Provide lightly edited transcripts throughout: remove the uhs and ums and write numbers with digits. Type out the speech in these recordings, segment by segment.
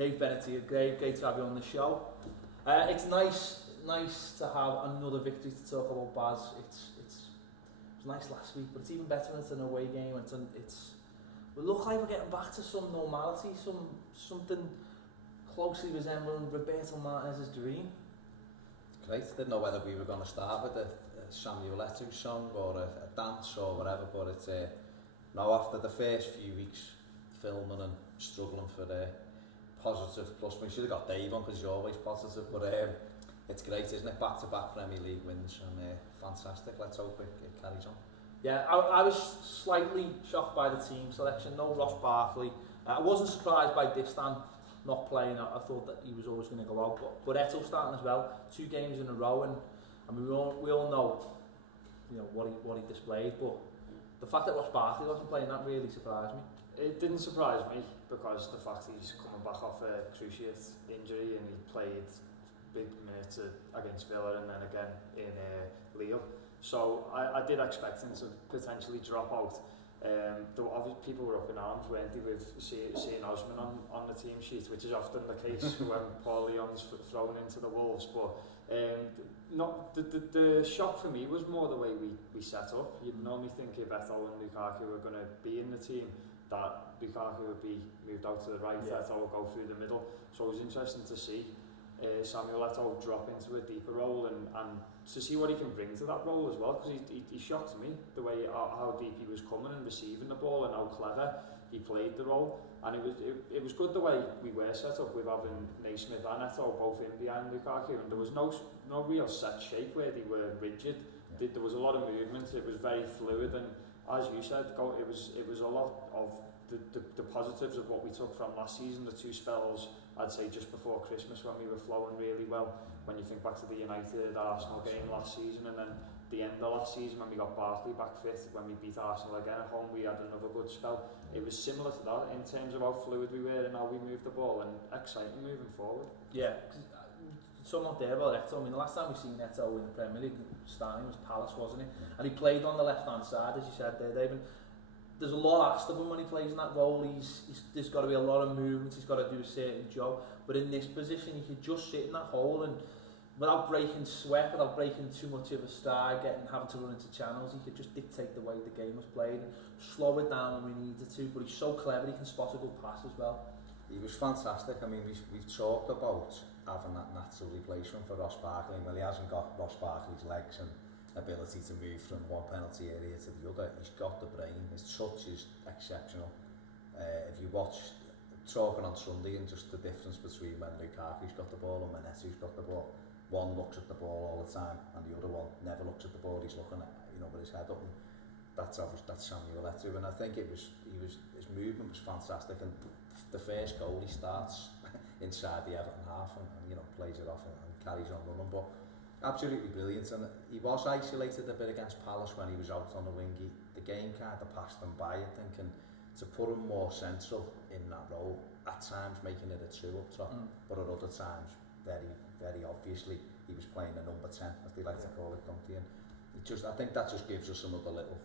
Dave Bennett here, great to have you on the show. It's nice to have another victory to talk about, Baz. It was nice last week, but it's even better when it's an away game. We look like we're getting back to some normality, something closely resembling Roberto Martinez's dream. Great. Didn't know whether we were going to start with a Samuel Eto'o song or a dance or whatever, but it's now after the first few weeks filming and struggling for positive plus, we should have got Dave on because he's always positive, but it's great, isn't it? Back-to-back Premier League wins and fantastic. Let's hope it carries on. Yeah, I was slightly shocked by the team selection. No Ross Barkley. I wasn't surprised by Distan not playing. I thought that he was always going to go out, but Eto'o starting as well. 2 games in a row, and I mean we all know, what he displayed. But the fact that Ross Barkley wasn't playing, that really surprised me. It didn't surprise me because the fact he's coming back off a cruciate injury and he played big minutes against Villa and then again in Lille. So I did expect him to potentially drop out. Obviously people were up in arms, weren't they, with seeing Osman on the team sheet, which is often the case when Paul Leon's thrown into the Wolves. But the shock for me was more the way we set up. You'd normally think if Eto'o and Lukaku were going to be in the team, that Lukaku would be moved out to the right, Eto'o would go through the middle. So it was interesting to see Samuel Eto'o drop into a deeper role and to see what he can bring to that role as well, because he shocked me the way how deep he was coming and receiving the ball and how clever he played the role. And it was good the way we were set up with having Naismith and Eto'o both in behind Lukaku, and there was no real set shape where they were rigid. There was a lot of movement, it was very fluid, and as you said, it was a lot of the positives of what we took from last season, the 2 spells, I'd say just before Christmas when we were flowing really well. When you think back to the United Arsenal game last season, and then the end of last season when we got Barkley back fit, when we beat Arsenal again at home, we had another good spell. It was similar to that in terms of how fluid we were and how we moved the ball, and exciting moving forward. Yeah, somewhat there about Eto'o. I mean, the last time we seen Eto'o in the Premier League starting was Palace, wasn't it? And he played on the left-hand side, as you said there, David. There's a lot asked of him when he plays in that role. There's got to be a lot of movement, he's got to do a certain job. But in this position, he could just sit in that hole and without breaking sweat, without breaking too much of a stride, having to run into channels, he could just dictate the way the game was played and slow it down when we needed to. But he's so clever, he can spot a good pass as well. He was fantastic. I mean, we've talked about having that natural replacement for Ross Barkley. Well, he hasn't got Ross Barkley's legs and ability to move from one penalty area to the other. He's got the brain. His touch is exceptional. If you watch talking on Sunday and just the difference between when Lukaku's got the ball and when Eto'o's got the ball, one looks at the ball all the time and the other one never looks at the ball. He's looking at, with his head up, and that's Samuel Eto'o. And I think his movement was fantastic, and the first goal he starts inside the Everton half and plays it off and carries on running, but absolutely brilliant. And he was isolated a bit against Palace when he was out on the wing. The game kind of passed him by, I think, and to put him more central in that role, at times making it a 2 up top, but at other times very, very obviously he was playing a number 10, as they like to call it, don't they? And I think that just gives us another little,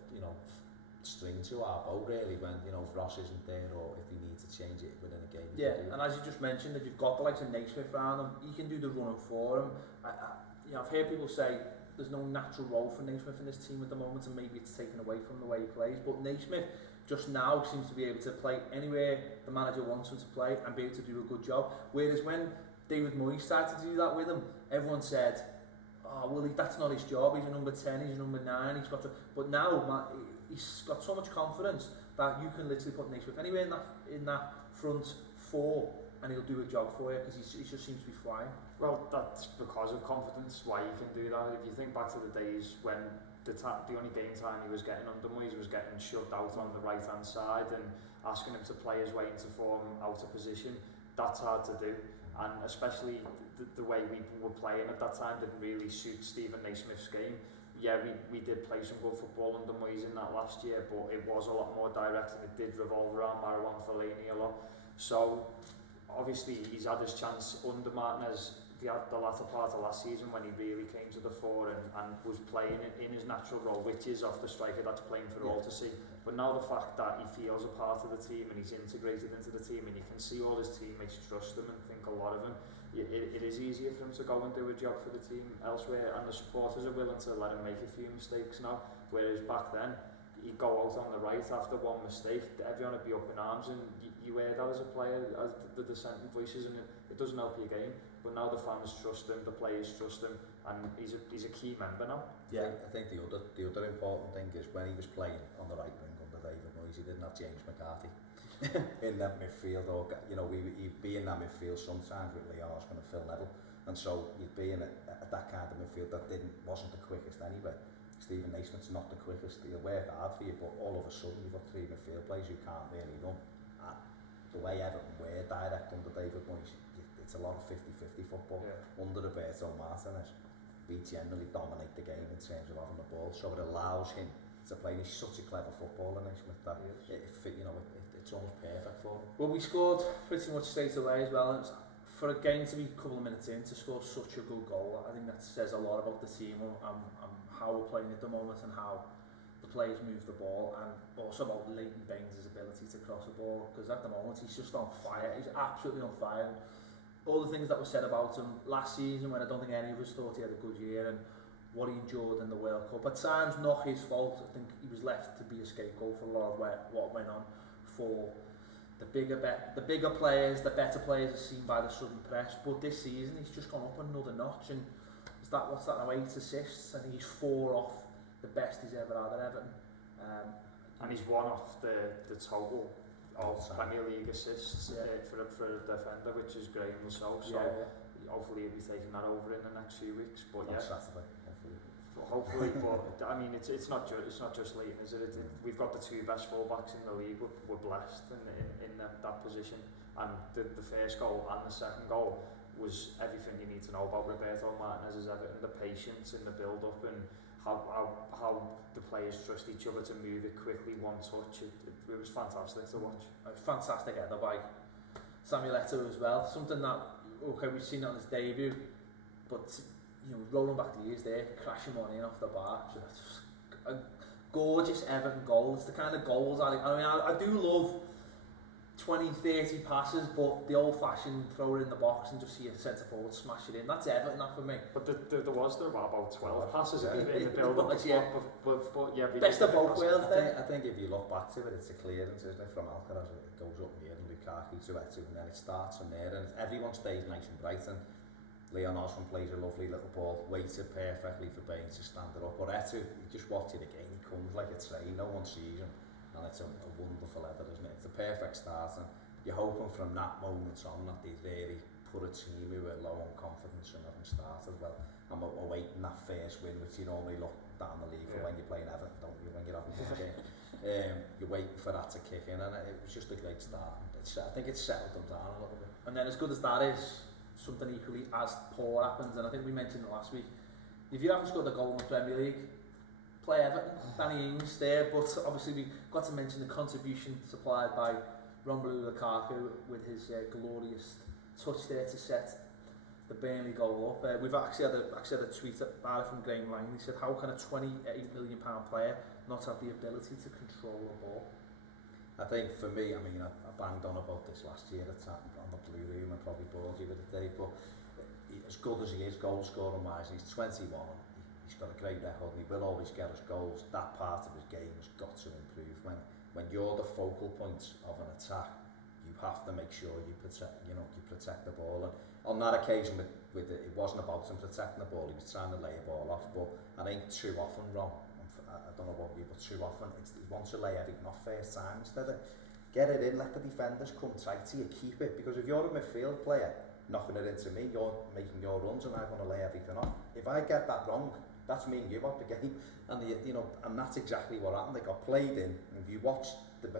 string to our bow, really, when, if Ross isn't there or if we need to change it within a game. Yeah, and as you just mentioned, that you've got the likes of Naismith around him, he can do the running for him. I've heard people say there's no natural role for Naismith in this team at the moment, and maybe it's taken away from the way he plays, but Naismith just now seems to be able to play anywhere the manager wants him to play and be able to do a good job. Whereas when David Moyes started to do that with him, everyone said, oh, well, that's not his job, he's a number 10, he's a number 9, he's got to... But now, he's got so much confidence that you can literally put Naismith anywhere in that front 4 and he'll do a job for you, because he just seems to be flying. Well, that's because of confidence, why you can do that. If you think back to the days when the only game time he was getting under Moyes was getting shoved out on the right-hand side and asking him to play his way into form out of position, that's hard to do. And especially the way we were playing at that time didn't really suit Stephen Naismith's game. Yeah, we did play some good football under Moyes in that last year, but it was a lot more direct and it did revolve around Marouane Fellaini a lot. So obviously he's had his chance under Martinez the latter part of last season when he really came to the fore and was playing in his natural role, which is off the striker that's playing for all to see. But now the fact that he feels a part of the team and he's integrated into the team, and you can see all his teammates trust him and think a lot of him, it is easier for him to go and do a job for the team elsewhere, and the supporters are willing to let him make a few mistakes now, whereas back then he'd go out on the right after one mistake, everyone would be up in arms, and you hear that as a player, as the dissenting voices, and it doesn't help your game. But now the fans trust him, the players trust him, and he's a key member now. Yeah, I think the other important thing is when he was playing on the right wing under David Moyes, he didn't have James McCarthy in that midfield, or he'd be in that midfield sometimes with Leo Osman and Phil Neville, and so he'd be in at that kind of midfield that wasn't the quickest anyway. Stephen Naismith's not the quickest, he'll work hard for you, but all of a sudden you've got 3 midfield players who can't really run. And the way Everton were direct under David Moyes, it's a lot of 50-50 football. Under Roberto Martinez, we generally dominate the game in terms of having the ball, so it allows him to play. He's such a clever footballer, Naismith, that it's almost perfect for him. Well, we scored pretty much straight away as well, and for a game to be a couple of minutes in to score such a good goal, I think that says a lot about the team and how we're playing at the moment, and how the players move the ball, and also about Leighton Baines' ability to cross the ball, because at the moment he's just on fire. He's absolutely on fire. And all the things that were said about him last season, when I don't think any of us thought he had a good year, and what he endured in the World Cup, at times not his fault. I think he was left to be a scapegoat for a lot of what went on. For the bigger players, the better players are seen by the southern press, but this season he's just gone up another notch, and what's that now, 8 assists? I think he's 4 off the best he's ever had at Everton. And he's 1 off the total of Premier League assists for a defender, which is Graham Lasso, so hopefully he'll be taking that over in the next few weeks. But Saturday, hopefully. But I mean, it's not just Leighton, is it? We've got the 2 best fullbacks in the league. We're blessed in that position, and the first goal and the second goal was everything you need to know about Roberto Martinez's Everton, the patience and the build-up, and how the players trust each other to move it quickly, one touch. It was fantastic to watch. A fantastic header by Samuel Eto'o as well. Something that, we've seen it on his debut, but rolling back the years there, crashing one in off the bar. A gorgeous Everton goal. It's the kind of goals I do love 20-30 passes, but the old-fashioned throw it in the box and just see a centre forward smash it in. That's Everton, that for me. But there was about 12 passes in the build-up. But best of both worlds. I think if you look back to it, it's a clearance, isn't it, from Alcaraz? It goes up near and Lukaku to Eto'o, and then it starts from there, and everyone stays nice and bright. And Leon Osman plays a lovely little ball, weighted perfectly for Baines to stand it up. But Eto'o, you just watch it again, he comes like a train, no one sees him. And it's a wonderful header, isn't it? It's a perfect start, and you're hoping from that moment on that they really put a team who were low on confidence and haven't started well. And we're waiting that first win, which you normally look down the league for when you're playing Everton, don't you, when you're having a game. You're waiting for that to kick in, and it was just a great start. I think it's settled them down a little bit. And then as good as that is, something equally as poor happens, and I think we mentioned it last week. If you haven't scored a goal in the Premier League, play Everton. Danny Ings there, but obviously we got to mention the contribution supplied by Romelu Lukaku with his glorious touch there to set the Burnley goal up. We've actually had a tweet about it from Graham Lang. He said, how can a £28 million player not have the ability to control the ball? I think for me, I banged on about this last year on the Blue Room, and probably bored you with it, Dave, but as good as he is goal scoring wise, he's 21. He's got a great record, and he will always get us goals. That part of his game has got to improve. When you're the focal point of an attack, you have to make sure you protect the ball. And on that occasion, it wasn't about him protecting the ball. He was trying to lay a ball off, but I think too often, Ron, I don't know about you, but too often he wants to lay everything off first time instead of get it in, let the defenders come tight to you, keep it. Because if you're a midfield player knocking it into me, you're making your runs, and I want to lay everything off. If I get that wrong, that's me and you out the game, and and that's exactly what happened. They got played in, and if you watch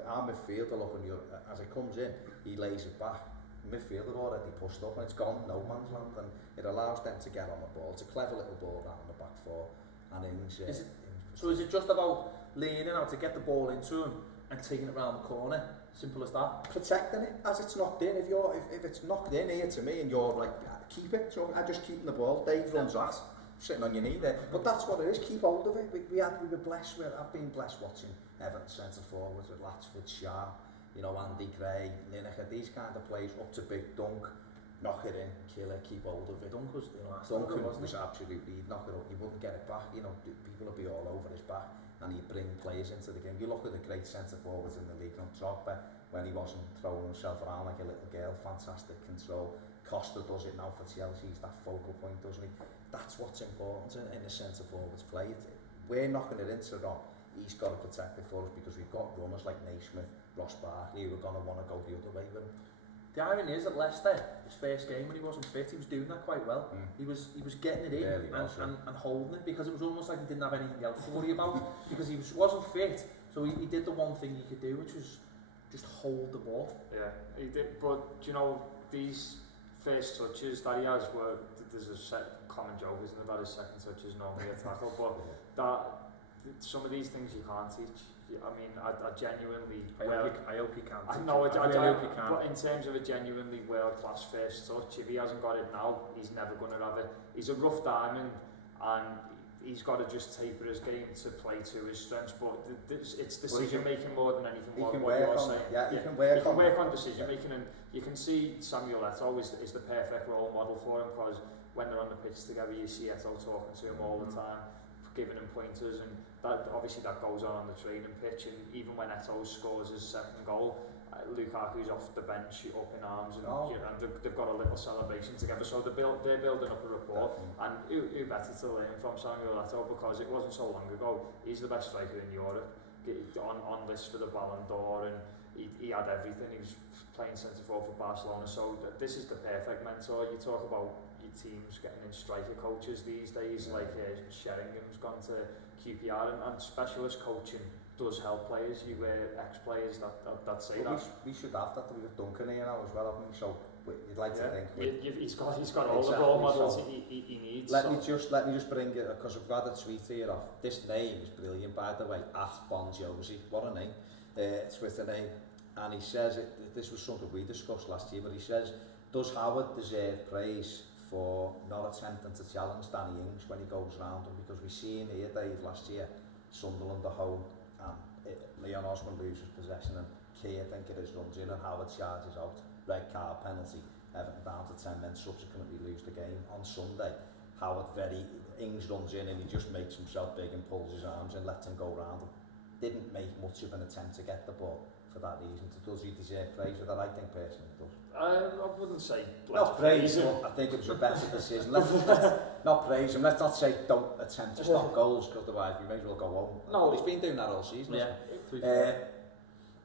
our midfielder looking, as it comes in, he lays it back. The midfielder already pushed up, and it's gone no man's land, and it allows them to get on the ball. It's a clever little ball down the back four, and so is it just about leaning out to get the ball into him and taking it round the corner? Simple as that. Protecting it as it's knocked in. If it's knocked in here to me, and you're like, keep it. So I'm just keeping the ball. Dave runs off. sitting on your knee there. But that's what it is, keep hold of it. We were blessed with, I've been blessed watching Everton centre forwards with Latchford, Sharp, you know, Andy Gray, Lineker, these kind of players up to big Dunk, knock it in, kill it, keep hold of it. Dunk was the last Duncan was absolutely, he'd knock it up, you wouldn't get it back, you know, people would be all over his back and he'd bring players into the game. You look at the great centre forwards in the league, from Drogba, when he wasn't throwing himself around like a little girl, fantastic control. Costa does it now for Chelsea, he's that focal point, doesn't he? That's what's important in the centre forwards play. We're knocking it into Ron. He's got to protect it for us because we've got runners like Naismith, Ross Barkley, who are going to want to go the other way with him. The irony is that Leicester, his first game when he wasn't fit, he was doing that quite well. He was getting it in and holding it, because it was almost like he didn't have anything else to worry about because he wasn't fit. So he did the one thing he could do, which was just hold the ball. Yeah, he did. But do you know, these first touches that he has, where there's a common joke, isn't it, that his second touch is normally a tackle, but that some of these things you can't teach. I mean, I genuinely... I hope you can. I know, I hope you can. But in terms of a genuinely world-class first touch, if he hasn't got it now, he's never going to have it. He's a rough diamond, and he's got to just taper his game to play to his strengths, but it's decision-making more than anything. What you're saying. Yeah, he can work on decision-making, and you can see Samuel Eto'o is the perfect role model for him, because when they're on the pitch together, you see Eto'o talking to him all the time, giving him pointers, and that goes on the training pitch. And even when Eto'o scores his second goal, Lukaku's off the bench up in arms, and, and they've got a little celebration together, so they're building up a rapport. And who better to learn from Samuel Eto'o, because it wasn't so long ago, he's the best striker in Europe, on list for the Ballon d'Or, and he had everything. He was playing centre forward for Barcelona, so this is the perfect mentor. You talk about your teams getting in striker coaches these days, like Sheringham's gone to QPR, and specialist coaching does help players. You ex-players that say that. We should have that with Duncan here now as well, haven't we? So you'd like to think he's got all the role models he needs. Let me just bring it, because I've got a tweet here off. This name is brilliant, by the way, @Bonjosi. What a name. Twitter name. And he says, this was something we discussed last year, but he says, does Howard deserve praise for not attempting to challenge Danny Ings when he goes round him? Because we seen here, Dave, last year, Sunderland at home, and Leon Osman loses possession, and Key, I think it is, runs in, and Howard charges out, red card penalty, Everton down to 10 men, subsequently lose the game. On Sunday, Howard Ings runs in, and he just makes himself big and pulls his arms and lets him go round him. Didn't make much of an attempt to get the ball. For that reason, does he deserve praise for that? I think personally he does. I wouldn't say not praise him. I think it was a better decision. Let's not praise him. Let's not say don't attempt to stop goals, because otherwise we may as well go home. No, but he's been doing that all season.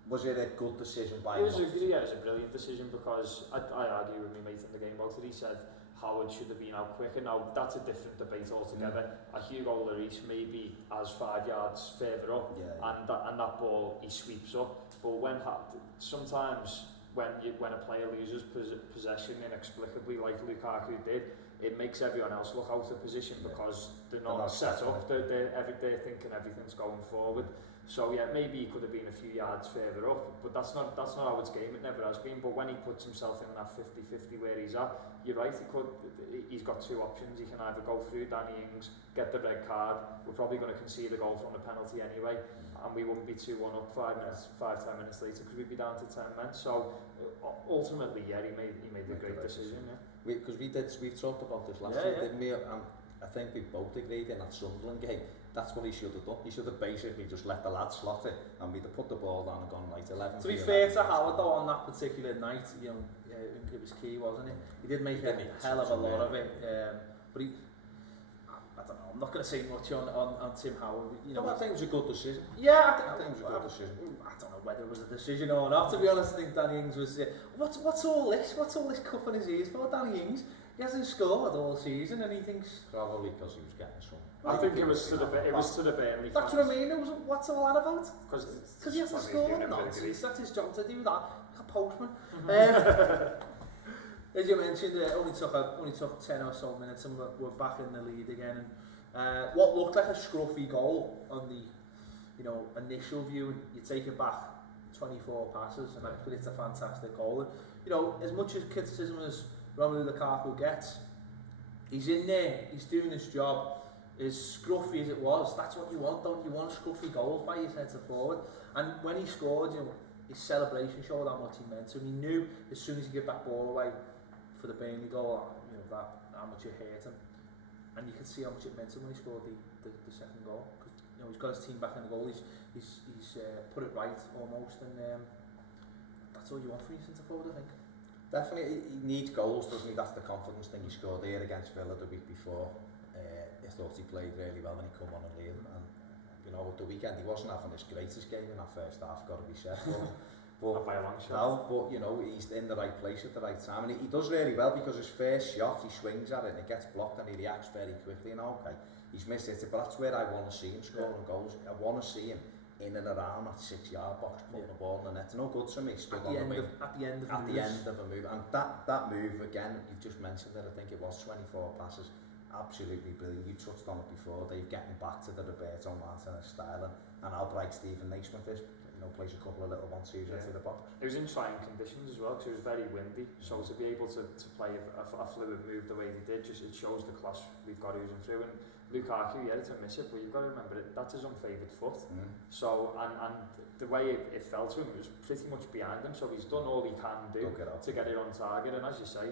Was it a good decision by him? It was a brilliant decision, because I argue with my mate in the game about it. He said Howard should have been out quicker. Now that's a different debate altogether. A Hugo Lloris maybe as 5 yards further up, and that ball he sweeps up. But sometimes when a player loses possession inexplicably, like Lukaku did, it makes everyone else look out of position, because they're not set up. They're thinking everything's going forward. So maybe he could have been a few yards further up, but that's not Howard's game. It never has been. But when he puts himself in that 50-50 where he's at, you're right. He's got two options. He can either go through Danny Ings, get the red card. We're probably going to concede a goal from the penalty anyway, and we wouldn't be 2-1 up 5-10 minutes later, because we'd be down to 10 men. So ultimately, he made a great decision. Because we've talked about this last year, didn't we? I think we both agreed in that Sunderland game. That's what he should have done. He should have basically just let the lads slot it, and we'd have put the ball down and gone like 11. To be fair to Howard though, on that particular night, it was key, wasn't it? He did make a hell of a lot of it, but I don't know. I'm not going to say much on Tim Howard. I think it was a good decision. Yeah, I think it was a good decision. I don't know whether it was a decision or not. To be honest, I think Danny Ings was. What's all this? What's all this cup in his ears for? Danny Ings, he hasn't scored all season, and he thinks probably because he was getting some. I think it was to the Burnley fans. That's what I mean. What's all that about? Because he hasn't scored. Nonsense. That's his job to do that. Like a postman. As you mentioned, it only took 10 or so minutes, and we're back in the lead again. And what looked like a scruffy goal on the initial view, and you take it back 24 passes, and actually it's a fantastic goal. And, as much as criticism as Romelu Lukaku gets, he's in there, he's doing his job. As scruffy as it was, that's what you want, don't you? Want scruffy goals by your centre forward. And when he scored, you know, his celebration showed how much he meant to him. He knew as soon as he gave that ball away for the Burnley goal, you know, that how much it hurt him. And you could see how much it meant to him when he scored the second goal. Because you know, he's got his team back in the goal. He's put it right almost, and that's all you want from your centre forward, I think. Definitely, he needs goals, doesn't he? That's the confidence thing. He scored here against Villa the week before. I thought he played really well when he came on and Lille, and you know, at the weekend he wasn't having his greatest game in that first half, got to be said, but by a long shot. No, but you know, he's in the right place at the right time, and he does really well because his first shot, he swings at it and it gets blocked and he reacts very quickly. And okay, he's missed it, but that's where I want to see him scoring goals. I want to see him in and around that 6-yard box, putting the ball in the net. No good to me, stood on the wing at the end of a move, and that move again, you've just mentioned it, I think it was 24 passes. Absolutely brilliant. You touched on it before. They're getting back to the Roberto Martinez style, and Albright Stephen Naismith is, you know, plays a couple of little 1-2s into the box. It was in trying conditions as well, because it was very windy. So to be able to play a fluid move the way they did, just it shows the class we've got oozing through. And Lukaku, yeah, it's a miss it, but you've got to remember that's his unfavoured foot. So and the way it fell to him, it was pretty much behind him. So he's done all he can do to get it on target. And as you say,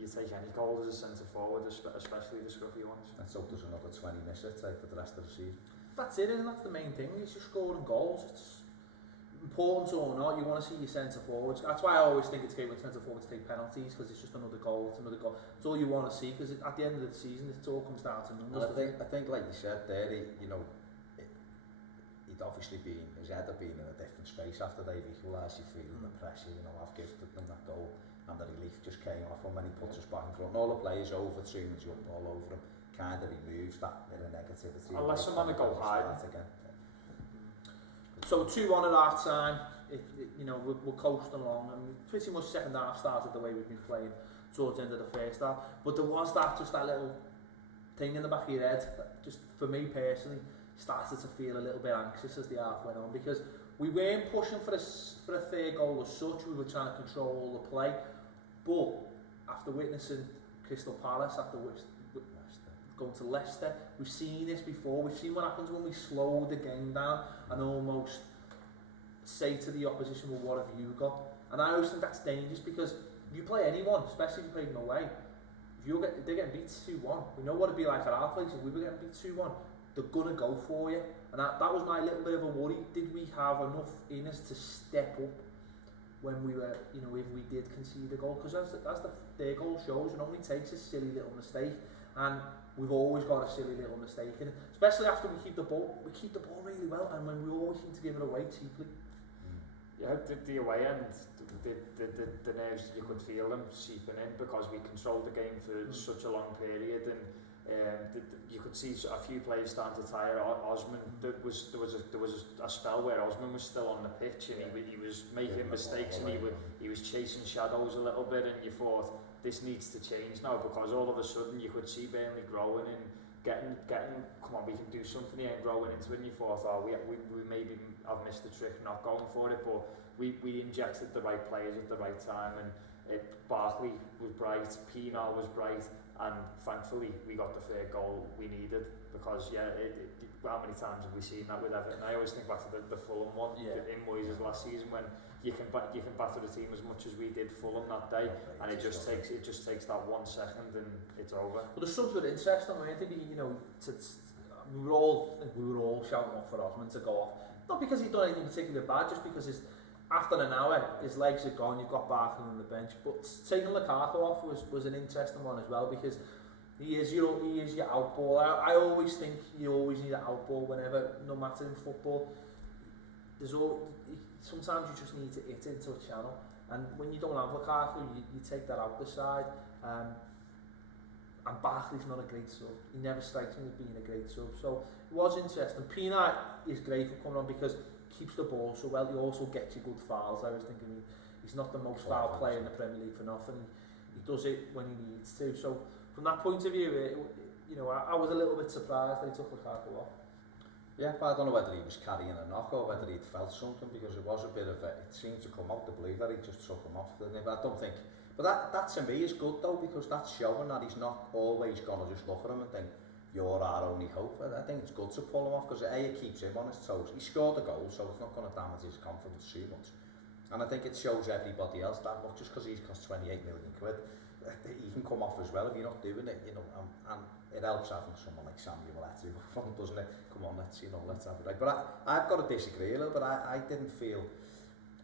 you take any goal as a centre forward, especially the scruffy ones. Let's hope there's another 20 misses for the rest of the season. That's it, and that's the main thing. He's just scoring goals. It's important or not, you want to see your centre forwards. That's why I always think it's great when centre forwards take penalties, because it's just another goal. It's another goal. It's all you want to see, because at the end of the season, it all comes down to numbers. And I think, like you said there, he'd obviously been, his head had been in a different space after they've equalised. You feeling the pressure, you know, I've gifted them that goal. And the relief just came off him when he puts us back in front. And all the players over to him and jump all over him, kind of removes that bit of negativity. Unless someone to go hide. So 2-1 at half time. You know, we're coasting along, and pretty much second half started the way we've been playing towards the end of the first half. But there was that little thing in the back of your head, that just for me personally, started to feel a little bit anxious as the half went on, because we weren't pushing for a third goal as such. We were trying to control all the play. But after witnessing Crystal Palace, after going to Leicester, we've seen this before. We've seen what happens when we slow the game down and almost say to the opposition, well, what have you got? And I always think that's dangerous, because if you play anyone, especially if you play them away, if they're getting beat 2-1, we know what it'd be like at our place. If we were getting beat 2-1, they're going to go for you. And that was my little bit of a worry. Did we have enough in us to step up when we were, you know, if we did concede a goal? Because as their goal shows, it only takes a silly little mistake, and we've always got a silly little mistake in it, especially after we keep the ball really well, and when we always seem to give it away cheaply. Yeah, the away end, the nerves, you could feel them seeping in, because we controlled the game for such a long period, and you could see a few players starting to tire. Osman, there was a spell where Osman was still on the pitch, and he was making mistakes, and he was chasing shadows a little bit, and you thought this needs to change now, because all of a sudden you could see Burnley growing and getting come on, we can do something here, and growing into it, and you thought, oh, we maybe have missed the trick not going for it, but we injected the right players at the right time, and Barkley was bright, Pienaar was bright, and thankfully we got the third goal we needed, because how many times have we seen that with Everton? I always think back to the Fulham one in Moyes' last season, when you can batter the team as much as we did Fulham that day, and it just takes that 1 second and it's over. But there's something interesting, weren't there? You know, we were all shouting off for Osman to go off, not because he'd done anything particularly bad, just because after an hour his legs are gone. You've got Barkley on the bench, but taking Lukaku off was an interesting one as well, because he is your outball. I always think you always need an outball whenever, no matter in football. Sometimes you just need to hit into a channel, and when you don't have Lukaku, you take that out the side. And Barkley's not a great sub. He never strikes me as being a great sub. So it was interesting. Pienaar is great for coming on, because he keeps the ball so well. He also gets you good fouls. I was thinking he's not the most foul player in the Premier League for nothing. He does it when he needs to. So from that point of view, I was a little bit surprised that he took Lukaku off. Yeah, but I don't know whether he was carrying a knock or whether he'd felt something, because it was a bit of it seemed to come out the blue that he just took him off, didn't it? But I don't think, But that to me is good though, because that's showing that he's not always going to just look at him and think, you're our only hope. I think it's good to pull him off, because it keeps him on his toes. He scored a goal, so it's not going to damage his confidence too much. And I think it shows everybody else that, look, just because he's cost 28 million quid, he can come off as well if you're not doing it, you know, and it helps having someone like Samuel Eto'o, doesn't it? Come on, let's have it right. But I've got to disagree a little bit. I didn't feel,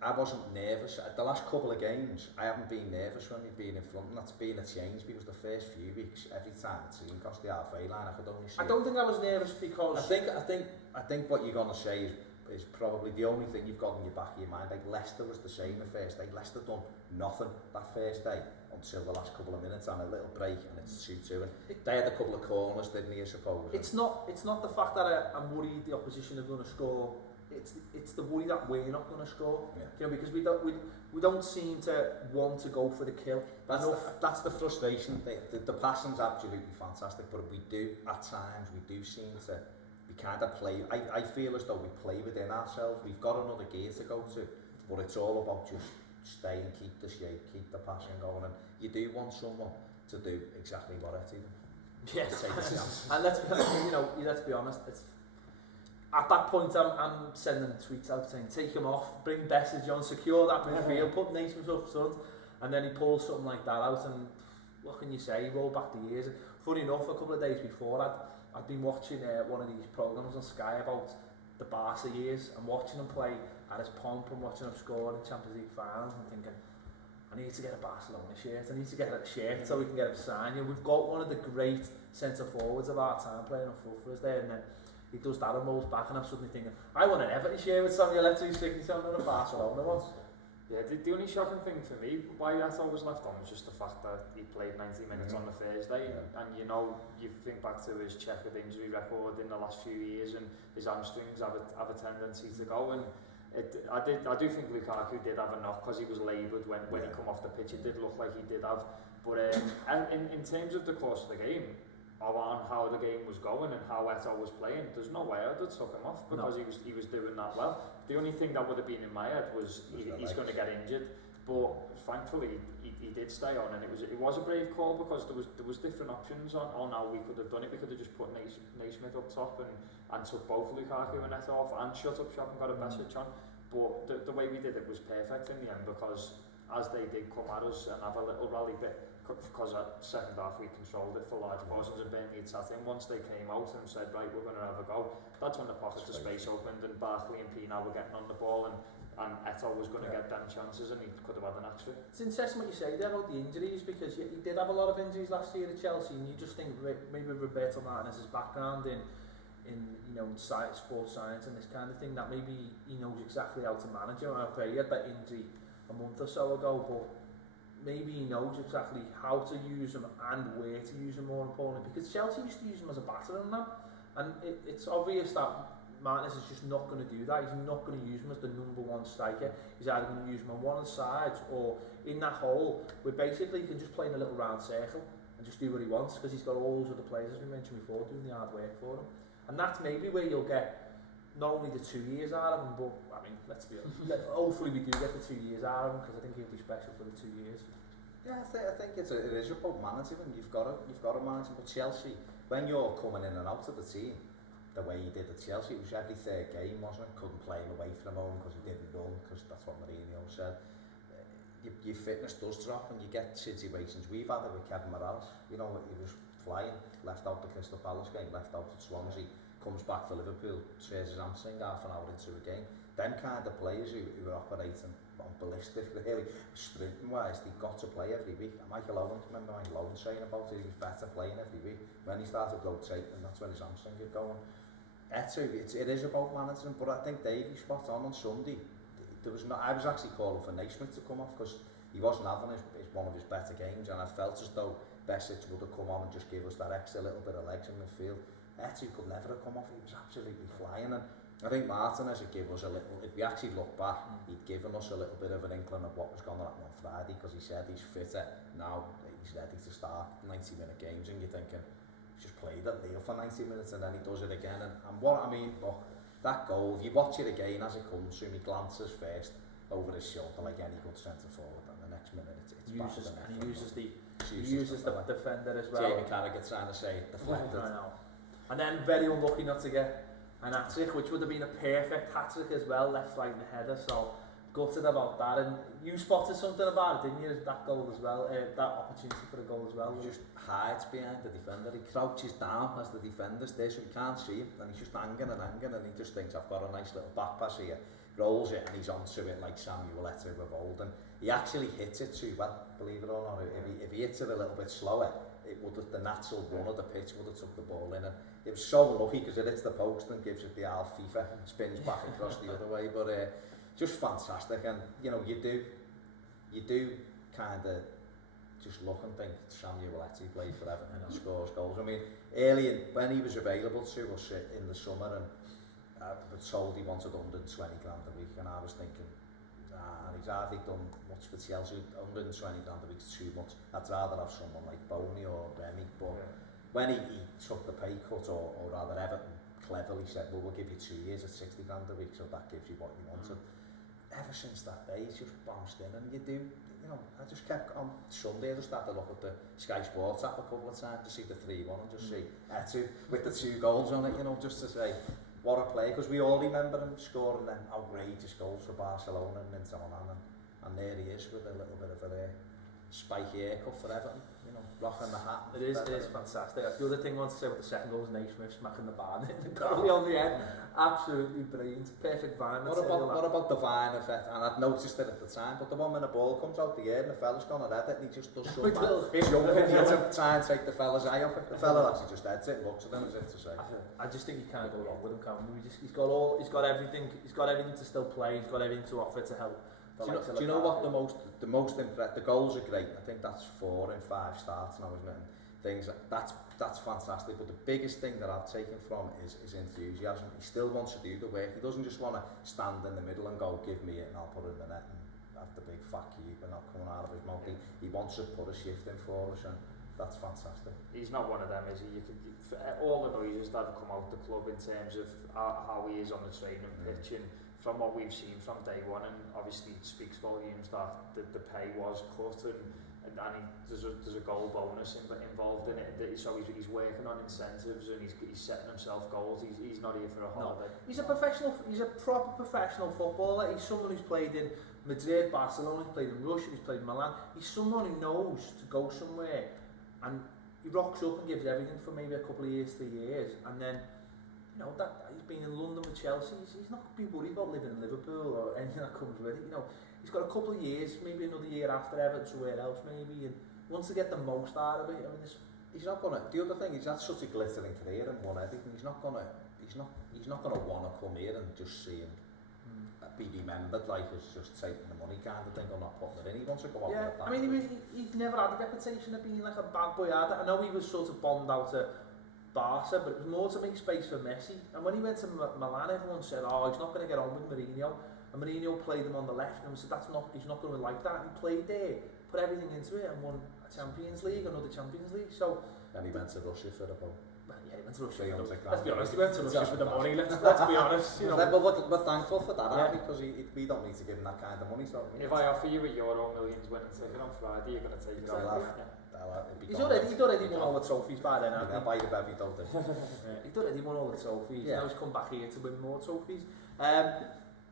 I wasn't nervous. The last couple of games, I haven't been nervous when we've been in front, and that's been a change, because the first few weeks, every time the team crossed the halfway line, I could only see. I don't think I was nervous because I think what you're gonna say is probably the only thing you've got in your back of your mind. Like Leicester was the same the first day. Leicester done nothing that first day until the last couple of minutes and a little break, and it's 2-2. And they had a couple of corners, didn't they, I suppose? It's not the fact that I'm worried the opposition are going to score. It's the worry that we're not going to score. Yeah. You know, because we don't seem to want to go for the kill. That's the frustration. The passing's absolutely fantastic, but we do at times seem to. We kind of play. I feel as though we play within ourselves. We've got another gear to go to, but it's all about just stay and keep the shape, keep the passing going, and you do want someone to do exactly what Eto'o did. Yes, and let's be honest. It's, at that point, I'm sending tweets out saying, take him off, bring Bessage on, secure that midfield, put Naismith up front, and then he pulls something like that out, and what can you say? Roll back the years. Funny enough, a couple of days before, I'd been watching one of these programmes on Sky about the Barca years, and watching him play at his pomp and watching him score in Champions League finals, and thinking, I need to get a Barcelona shirt, I need to get a shirt so we can get him signed. We've got one of the great centre forwards of our time playing up front for us there, and then he does that and rolls back, and I'm suddenly thinking, I want an Everton shirt with Samuel Eto'o's signature on a Barcelona one. Yeah, the only shocking thing for me, why Eto'o was left on, was just the fact that he played 90 minutes on the Thursday, and you know, you think back to his checkered injury record in the last few years, and his hamstrings have a tendency to go, and I do think Lukaku did have a knock, because he was laboured when he come off the pitch. It did look like he did have, but in terms of the course of the game, on how the game was going and how Eto'o was playing, there's no way I'd have took him off, because he was doing that well. The only thing that would have been in my head was he's going to get injured, but thankfully he did stay on, and it was a brave call, because there was different options on how we could have done it. We could have just put Naismith up top and took both Lukaku and Eto'o off and shut up shop and got a message on, but the way we did it was perfect in the end, because as they did come at us and have a little rally bit, because at second half we controlled it for large portions, and Burnley had sat in. Once they came out and said, right, we're going to have a go, that's when the pockets of space opened, and Barkley and Pina were getting on the ball, and Eto'o was going to get them chances, and he could have had an extra. It's interesting what you say there about the injuries, because he did have a lot of injuries last year at Chelsea, and you just think maybe Roberto Martinez's background in sports science and this kind of thing, that maybe he knows exactly how to manage him. Okay, he had that injury a month or so ago, but maybe he knows exactly how to use him and where to use him, more importantly, because Chelsea used to use him as a batter and that, and it's obvious that Martinez is just not going to do that. He's not going to use him as the number one striker. He's either going to use him on one of the sides or in that hole where basically he can just play in a little round circle and just do what he wants, because he's got all those other players, as we mentioned before, doing the hard work for him. And that's maybe where you'll get not only the 2 years out of him, but I mean, let's be honest, hopefully we do get the 2 years out of him, because I think he'll be special for the 2 years. Yeah, I think it is about managing him. You've got to manage him. But Chelsea, when you're coming in and out of the team, the way he did at Chelsea, it was every third game, wasn't it? Couldn't play him away from home because he didn't run, because that's what Mourinho said. Your fitness does drop, and you get situations. We've had it with Kevin Morales. You know, he was flying, left out the Crystal Palace game, left out at Swansea, comes back for Liverpool, tears his hamstring half an hour into a game. Them kind of players who are operating on ballistic, really, sprinting wise, they've got to play every week. Michael Owen, remember Michael Owen saying about it, he was better playing every week. When he started rotating, that's when his hamstring get going. Eto'o, it is about managing, but I think Davey spot on Sunday. I was actually calling for Naismith to come off, because he wasn't having one of his better games, and I felt as though Bessage would have come on and just give us that extra little bit of legs in midfield. Eto'o could never have come off, he was absolutely flying, and I think Martinez would give us a little, if we actually look back, he'd given us a little bit of an inkling of what was going to happen on Friday, because he said he's fitter now, he's ready to start 90-minute games, and you're thinking, he's just played at Lille for 90 minutes and then he does it again, and what I mean, look, that goal, if you watch it again as it comes through, he glances first over his shoulder like any good centre forward, and the next minute, it's He uses, back and he uses the fella. defender as well. Jamie Carragher trying to say deflected. I know. And then very unlucky not to get an hat-trick, which would have been a perfect hat-trick as well, left, right and header, so gutted about that. And you spotted something about it, didn't you, that goal as well, that opportunity for the goal as well. He just hides behind the defender, he crouches down as the defender's there so he can't see him, and he's just hanging and he just thinks, I've got a nice little back pass here, rolls it and he's onto it like Samuel Eto'o of old, and he actually hits it too well, believe it or not. If he hits it a little bit slower, it would have, the natural run of the pitch would have took the ball in, and it was so lucky because it hits the post and gives it the Al FIFA and spins back across the other way, but just fantastic. And you know, you do kind of just look and think Samuel Eto'o played for Everton and scores goals. I mean, early when he was available to us in the summer, and I was told he wanted 120 grand a week, and I was thinking, nah, he's hardly done much for Chelsea. 120 grand a week is too much. I'd rather have someone like Boney or Remy, but when he took the pay cut, or rather Everton cleverly said, well, we'll give you 2 years at 60 grand a week, so that gives you what you wanted. Ever since that day, he's just bounced in, and you know, I just kept on Sunday, I just had to look at the Sky Sports app a couple of times to see the 3-1 and just see Eto'o with the 2 goals on it, you know, just to say, what a play, because we all remember him scoring them outrageous goals for Barcelona and Inter Milan, and there he is with a little bit of a spiky haircut for Everton, you know, rocking the hat. It is fantastic. The other thing I want to say about the second goal is Naismith smacking the bar in the goalie on the head. Absolutely brilliant. Perfect vine. What about the vine effect? And I'd noticed it at the time, but the one when the ball comes out the air and the fella's gone to head it and he just does something jumping to try and take the fella's eye off it. The fella actually just heads it and looks at him as if to say. I just think you can't go wrong with him, can we? He's got everything to still play, he's got everything to offer to help. Do you know what the most impressive, the goals are great, I think that's 4 in 5 starts now, isn't it? And things that's fantastic, but the biggest thing that I've taken from it is enthusiasm. He still wants to do the work, he doesn't just want to stand in the middle and go, give me it and I'll put it in the net and have the big fuck you but not coming out of his mouth. He wants to put a shift in for us, and that's fantastic. He's not one of them, is he? All the noises that have come out the club in terms of how he is on the training pitch, and from what we've seen from day one, and obviously it speaks volumes that the pay was cut, and there's a goal bonus involved in it, so he's working on incentives and he's setting himself goals. He's not here for a holiday. No. He's a proper professional footballer. He's someone who's played in Madrid, Barcelona, he's played in Russia, he's played in Milan. He's someone who knows to go somewhere, and he rocks up and gives everything for maybe a couple of years, 3 years, and then, you know, that he's been in London with Chelsea, he's not going to be worried about living in Liverpool or anything that comes with it. You know, he's got a couple of years, maybe another year after Everton, somewhere else maybe, and wants to get the most out of it. I mean, he's not gonna. The other thing is, that's such a glittering career and won everything. He's not gonna want to come here and just see him be remembered like as just taking the money kind of thing or not putting it in. He wants to go on. Yeah, I mean, he never had a reputation of being like a bad boy. I know he was sort of bombed out at Barca, but it was more to make space for Messi. And when he went to Milan, everyone said, oh, he's not going to get on with Mourinho. And Mourinho played him on the left, and we said, he's not going to like that. And he played there, put everything into it, and won a Champions League, another Champions League. So, and he went to Russia for the ball. Well, yeah, he went to Russia. Let's be honest, he went to Russia for the money. Let's be honest. You know. But we're thankful for that, because we don't need to give him that kind of money. So if I offer you a euro millions winning ticket on Friday, you're going to take it off. He's already won all the trophies by then, hasn't he? By the bevy, don't he? He's already won all the trophies. Now he's come back here to win more trophies.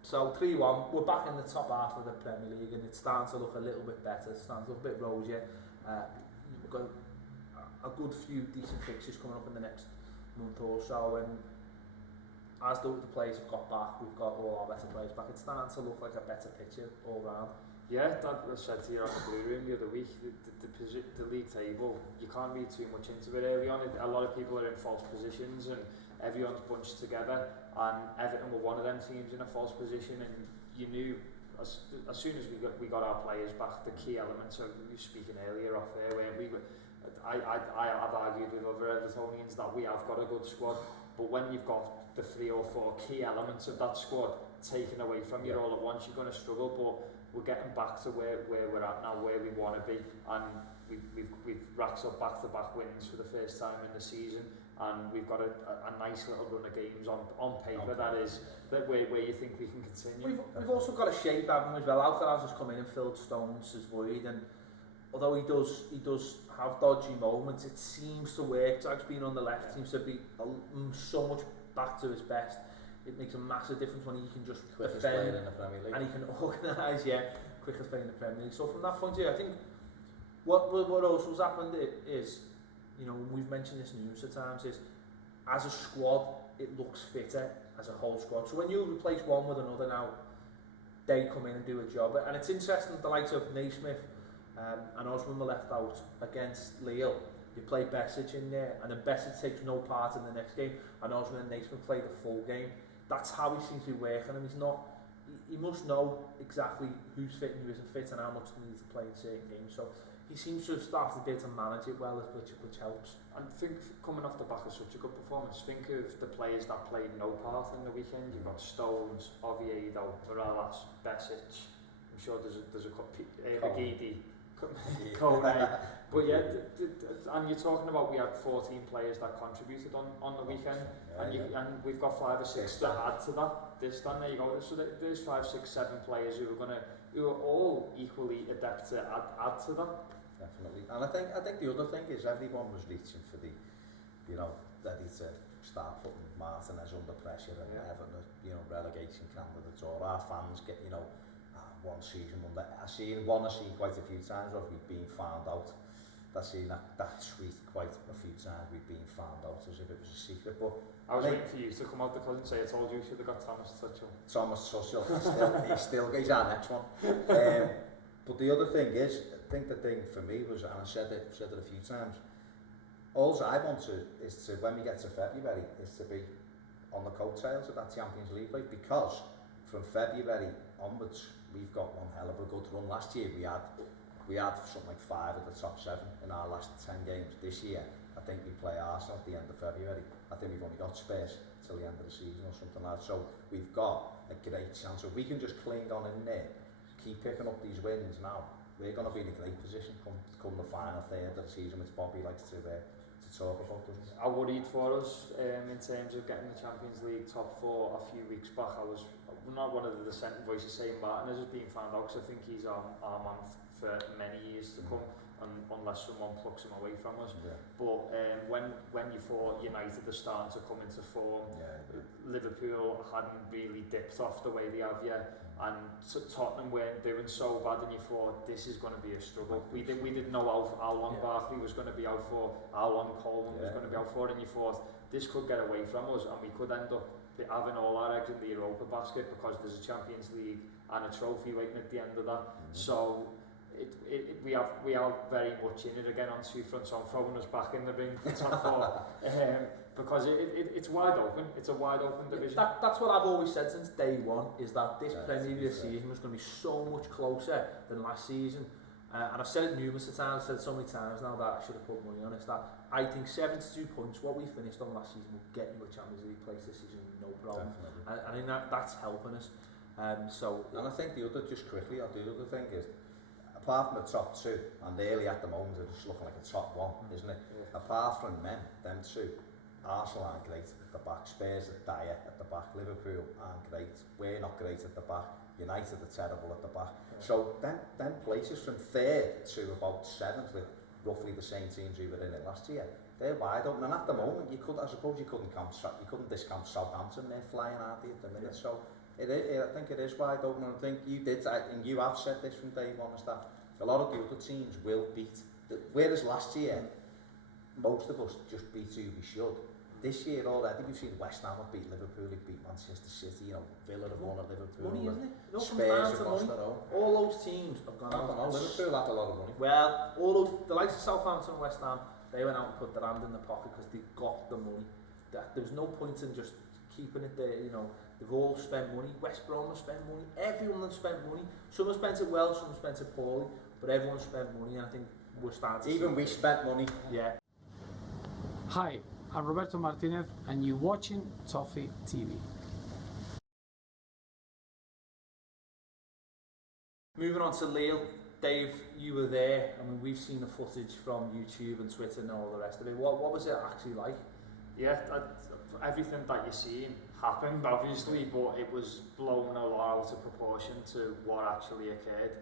So 3-1, we're back in the top half of the Premier League, and it's starting to look a little bit better. It's starting to look a bit rosier. We've got a good few decent fixtures coming up in the next month or so, and as the players have got back, we've got all our better players back. It's starting to look like a better picture all round. Yeah, that was said to you on the Blue Room the other week. The league table, you can't read too much into it early on. A lot of people are in false positions, and everyone's bunched together. And Everton were one of them teams in a false position, and you knew as soon as we got our players back, the key elements. So we were speaking earlier off there, where I've argued with other Evertonians that we have got a good squad, but when you've got the 3 or 4 key elements of that squad taken away from you all at once, you're going to struggle. But we're getting back to where we're at now, where we want to be, and we've racked up back-to-back wins for the first time in the season. and we've got a nice little run of games on paper that is that where you think we can continue. We've also got a shape, haven't we, as well. Alcaraz has come in and filled Stones' void, and although he does have dodgy moments, it seems to work. Jack's being on the left seems to be so much back to his best. It makes a massive difference when he can just quickest defend player in the Premier League, and he can organise, quickest player in the Premier League. So from that point of view, I think what also has happened is, you know, we've mentioned this news at times, is as a squad it looks fitter as a whole squad. So when you replace one with another now, they come in and do a job. And it's interesting, the likes of Naismith and Osman were left out against Lille. You play Besic in there, and then Besic takes no part in the next game, and Osman and Naismith play the full game. That's how he seems to be working, and he must know exactly who's fit and who isn't fit and how much they need to play in certain games. So he seems to have started to be able to manage it well, which helps. And think, coming off the back of such a good performance, think of the players that played no part in the weekend. You've got Stones, Oviedo, Morales, Besic. I'm sure there's a couple, Gidi, Kone. But and you're talking about we had 14 players that contributed on the weekend, and we've got 5 or 6 to add to that. There you go. So there's 5, 6, 7 players who are all equally adept to add to that. Definitely. And I think the other thing is everyone was reaching for the, you know, ready to start putting Martinez under pressure and Everton, you know, relegation candidates, or our fans get, you know, one season under. I've seen quite a few times where we've been found out. I've seen that tweet quite a few times, we've been found out as if it was a secret. But I was waiting for you to come out because and say, I told you should have got Thomas Tuchel. Thomas Tuchel, he's our next one. But the other thing is, I think the thing for me was, and I said it a few times, all I want is to, when we get to February, is to be on the coattails of that Champions League race, because from February onwards, we've got one hell of a good run. Last year we had something like 5 of the top 7 in our last 10 games. This year, I think we play Arsenal at the end of February. I think we've only got Spurs till the end of the season or something like that. So we've got a great chance. If we can just cling on in there, keep picking up these wins now, we're going to be in a great position come the final third of the season, which Bobby likes to talk about. I worried for us in terms of getting the Champions League top 4 a few weeks back. I was not one of the dissenting voices saying Martinez is being found out, because I think he's our man for many years to come, unless someone plucks him away from us. But when you thought United are starting to come into form, Liverpool hadn't really dipped off the way they have yet, and Tottenham weren't doing so bad, and you thought this is going to be a struggle. We didn't know how long Barkley was going to be out for, how long Coleman was going to be out for, and you thought this could get away from us, and we could end up having all our eggs in the Europa basket, because there's a Champions League and a trophy waiting at the end of that. So we are very much in it again on 2 fronts. So I'm throwing us back in the ring for top 4 because it's wide open. It's a wide open division. That's what I've always said since day one, is that this Premier League season was going to be so much closer than last season. And I've said it numerous times, I've said it so many times now that I should have put money on it, that I think 72 points, what we finished on last season, will get you a Champions League place this season, no problem. And I think that's helping us. And I think the other thing is, apart from the top 2, and really at the moment they're just looking like a top 1, isn't it? Apart from them 2, Arsenal aren't great at the back, Spurs are dire at the back, Liverpool aren't great, we're not great at the back, United are terrible at the back. So them places from 3rd to about 7th, with roughly the same teams we were in it last year, they're wide open. And at the moment, I suppose you couldn't discount Southampton. They're flying at the minute. So I think it is wide open. And I think you have said this from day one, is that a lot of the other teams will beat. Whereas last year, most of us just beat who we should. This year already, we've seen West Ham have beat Liverpool, have beat Manchester City, you know, Villa have won at Liverpool. Money, isn't it? It all Spurs comes down to money. All those teams have gone out. Liverpool had a lot of money. Well, all those, the likes of Southampton and West Ham, they went out and put their hand in the pocket because they got the money. There was no point in just keeping it there, you know. They've all spent money. West Brom have spent money. Everyone has spent money. Some have spent it well, some have spent it poorly, but everyone spent money, and I think we're starting to Even we spent money. Yeah. Hi, I'm Roberto Martinez, and you're watching Toffee TV. Moving on to Lille, Dave, you were there. I mean, we've seen the footage from YouTube and Twitter and all the rest of it. What was it actually like? Yeah, everything that you're seeing happened, obviously, but it was blown a lot out of proportion to what actually occurred.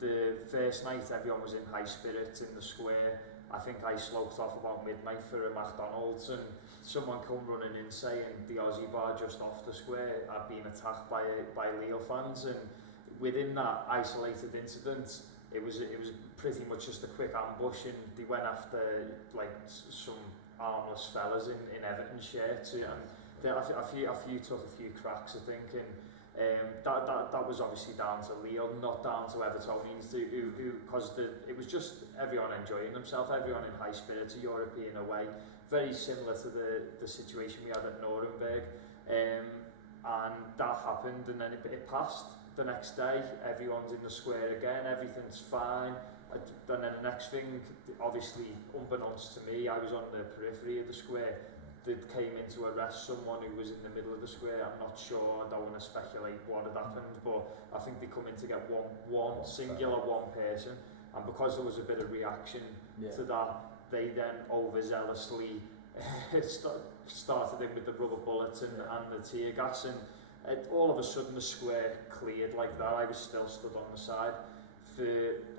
The first night, everyone was in high spirits in the square. I think I sloped off about midnight for a McDonald's, and someone come running in saying the Aussie bar just off the square had been attacked by Lille fans, and within that isolated incident, it was pretty much just a quick ambush, and they went after like some armless fellas in Everton shirts, and a few took a few cracks, I think, and that was obviously down to Lille, not down to Evertonians, who because it was just everyone enjoying themselves, everyone in high spirits, a European away, very similar to the situation we had at Nuremberg, and that happened, and then it passed. The next day, everyone's in the square again, everything's fine. And then the next thing, obviously, unbeknownst to me, I was on the periphery of the square. They came in to arrest someone who was in the middle of the square. I'm not sure, I don't want to speculate what had happened, but I think they come in to get one person. And because there was a bit of reaction to that, they then overzealously started in with the rubber bullets and the tear gas, and all of a sudden the square cleared like that. I was still stood on the side. For,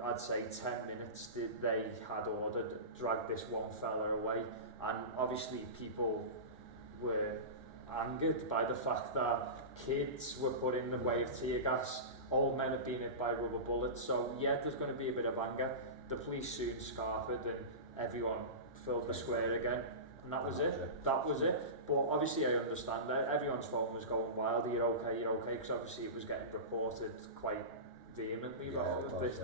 I'd say, 10 minutes, they had ordered, dragged this one fella away, and obviously people were angered by the fact that kids were put in the way of tear gas, old men had been hit by rubber bullets, so yeah, there's going to be a bit of anger. The police soon scarfed and everyone filled the square again, and that was it. But obviously I understand that everyone's phone was going wild, you're okay, because obviously it was getting reported quite vehemently,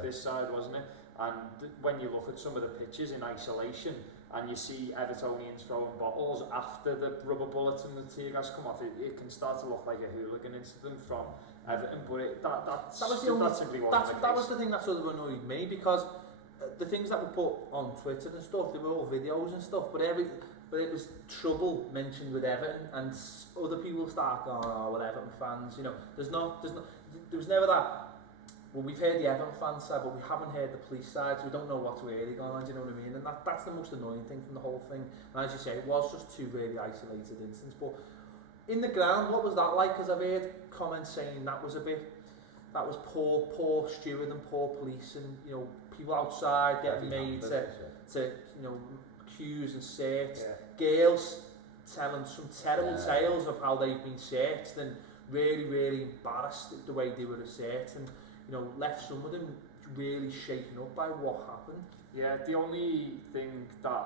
this side, wasn't it? And when you look at some of the pictures in isolation and you see Evertonians throwing bottles after the rubber bullets and the tear gas come off, it can start to look like a hooligan incident from Everton, but that was the thing that sort of annoyed me, because the things that were put on Twitter and stuff, they were all videos and stuff, but it was trouble mentioned with Everton, and other people start going, oh, well, Everton fans, you know, there was never that. Well, we've heard the Everton fans side, but we haven't heard the police side, so we don't know what's really going on, do you know what I mean? And that's the most annoying thing from the whole thing. And as you say, it was just two really isolated incidents. But in the ground, what was that like? Because I've heard comments saying that was poor steward and poor police, and, you know, people outside getting made to you know, accuse and search. Girls telling some terrible tales of how they've been searched and really, really embarrassed at the way they were searched, and, you know, left some of them really shaken up by what happened. Yeah, the only thing that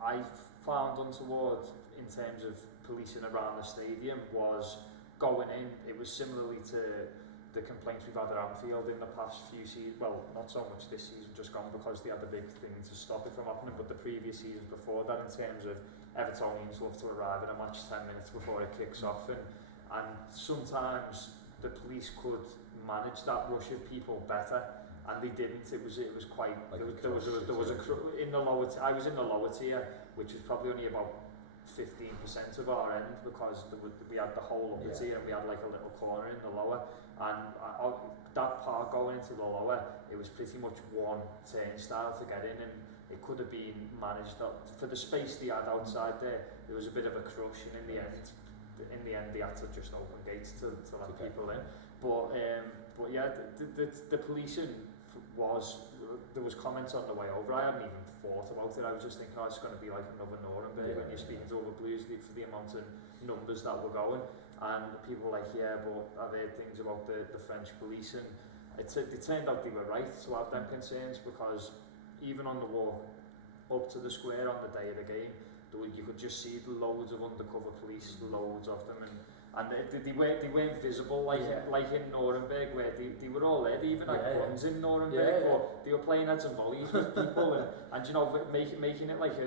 I found untoward in terms of policing around the stadium was going in. It was similarly to the complaints we've had at Anfield in the past few seasons. Well, not so much this season, just gone, because they had the big thing to stop it from happening, but the previous seasons before that, in terms of Evertonians love to arrive in a match 10 minutes before it kicks off, and sometimes the police could manage that rush of people better, and they didn't. It was quite like there was in the lower I was in the lower tier, which was probably only about 15% of our end, because we had the whole upper tier and we had like a little corner in the lower, and that part going into the lower, it was pretty much one turnstile to get in, and it could have been managed for the space they had outside there. There was a bit of a crush, and in the end they had to just open gates to let people in. But yeah, the policing there was comments on the way over. I hadn't even thought about it. I was just thinking, oh, it's going to be like another Nuremberg when you're speaking to other Blues for the amount of numbers that were going. And people were like, yeah, but I've heard things about the French police, and it turned out they were right to have them concerns, because even on the walk up to the square on the day of the game, you could just see loads of undercover police, loads of them, and they weren't visible like in Nuremberg, where they were all there. They even had guns in Nuremberg, but they were playing heads and volleys with people, and you know, making it like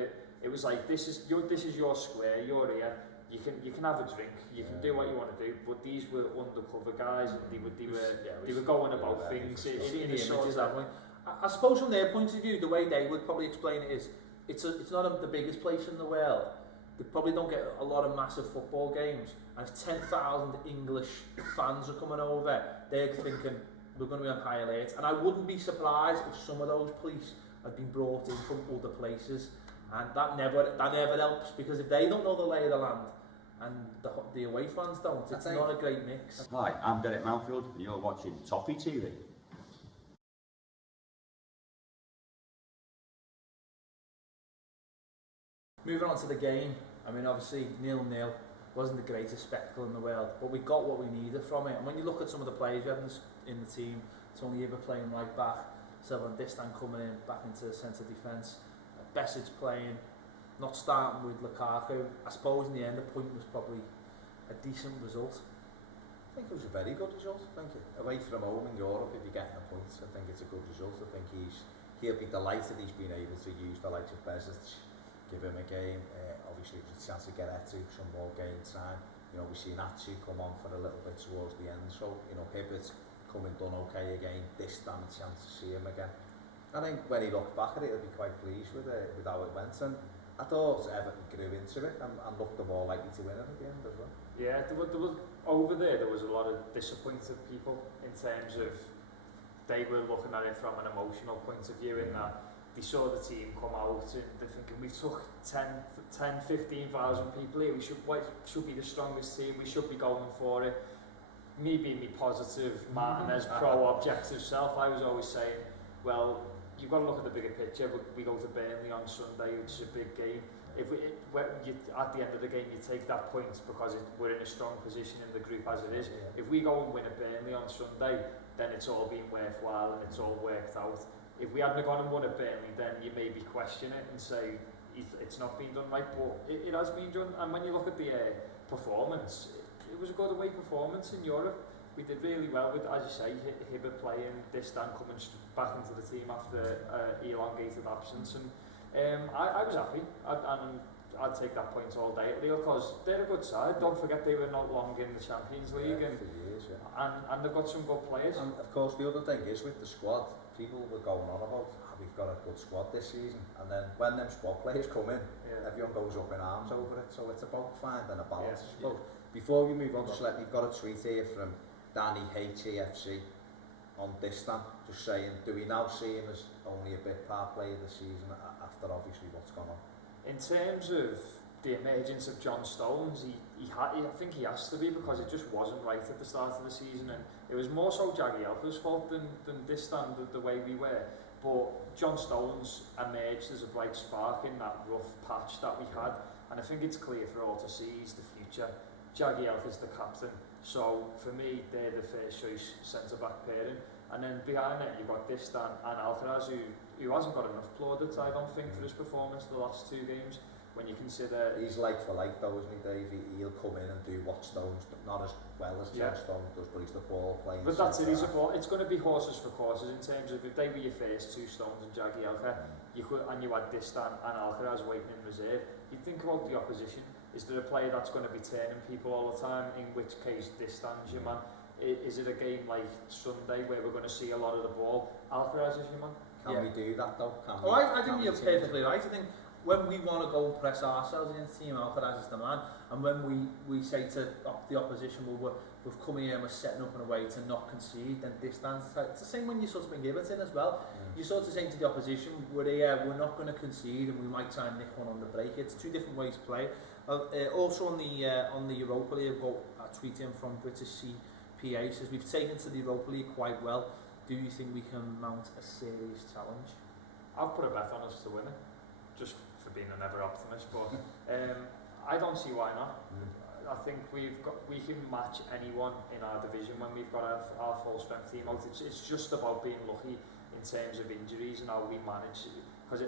it was like, this is your square, you're here. You can have a drink, you can do what you want to do, but these were undercover guys, and they were going about things in a sort of that way. I suppose from their point of view, the way they would probably explain it is, it's not the biggest place in the world. They probably don't get a lot of massive football games, and if 10,000 English fans are coming over, they're thinking we're going to be on high alert. And I wouldn't be surprised if some of those police had been brought in from other places, and that never helps, because if they don't know the lay of the land and the away fans don't, it's not a great mix. Hi, I'm Derek Mountfield and you're watching Toffee TV. Moving on to the game, I mean obviously 0-0 wasn't the greatest spectacle in the world, but we got what we needed from it. And when you look at some of the players we had in the team, Tony Ibba playing right back, Sylvan Distan coming in back into centre defence, Besic playing, not starting with Lukaku. I suppose in the end the point was probably a decent result. I think it was a very good result. I think away from home in Europe, if you're getting a point, I think it's a good result. I think he'll be delighted he's been able to use the likes of Besic, give him a game. Obviously it was a chance to get Eto'o some more game time. You know, we've seen Eto'o come on for a little bit towards the end, so you know, Hibbert's coming done okay again. This time a chance to see him again. I think when he looks back at it, he'll be quite pleased with how it went, and I thought Everton grew into it and looked the more likely to win it at the end as well. Yeah, there was over there was a lot of disappointed people in terms of they were looking at it from an emotional point of view, in that they saw the team come out and they're thinking, we took 15,000 people here, we should be the strongest team, we should be going for it. Me being me positive, Martinez pro-objective self, I was always saying, well, you've got to look at the bigger picture. We go to Burnley on Sunday, which is a big game. At the end of the game, you take that point because we're in a strong position in the group as it is. If we go and win at Burnley on Sunday, then it's all been worthwhile and it's all worked out. If we hadn't gone and won at Burnley, then you maybe question it and say it's not been done right, but it has been done. And when you look at the performance, it was a good away performance in Europe. We did really well with, as you say, Hibbert playing, Distan coming back into the team after elongated absence, and I was happy, and I'd take that point all day at Lille, because they're a good side. Don't forget they were not long in the Champions League, and for years, and they've got some good players. And of course the other thing is with the squad, people were going on about we've got a good squad this season, and then when them squad players come in, everyone goes up in arms over it, so it's about finding a balance, I suppose. Before we move on, just we've got a tweet here from Danny A.F.C. on Distan, just saying, do we now see him as only a bit part player this season after obviously what's gone on? In terms of the emergence of John Stones, I think he has to be, because it just wasn't right at the start of the season, and it was more so Jagielka's fault than Distan, the way we were. But John Stones emerged as a bright spark in that rough patch that we had, and I think it's clear for all to see he's the future. Jagielka's the captain, so for me they're the first choice centre-back pairing, and then behind it you've got Distan and Alcaraz, who hasn't got enough plaudits, I don't think, for his performance the last two games. When you consider he's like for like though, isn't he, Dave? He'll come in and do what Stones, not as well as John Stones does, but he's the ball playing. But that's it, it's going to be horses for courses in terms of if they were your first two, Stones and Jagielka, you had Distan and Alcaraz waiting in reserve, you'd think about the opposition. Is there a player that's going to be turning people all the time, in which case Distan's your man? Is it a game like Sunday where we're going to see a lot of the ball? Alcaraz is your man? Can we do that though? I think you're perfectly right. I think when we want to go and press ourselves against the team, Alcaraz is the man. And when we say to the opposition, well, we've come here and we're setting up in a way to not concede, then Distan's, it's the same when you sort of been Everton as well. You're sort of saying to the opposition, we're here, we're not going to concede, and we might try and nick one on the break. It's two different ways to play. Also on the Europa League, I've got a tweet in from British CPA, says we've taken to the Europa League quite well. Do you think we can mount a serious challenge? I've put a bet on us to win it, just for being an ever optimist, but I don't see why not. I think we can match anyone in our division when we've got our full strength team out. It's just about being lucky in terms of injuries and how we manage, because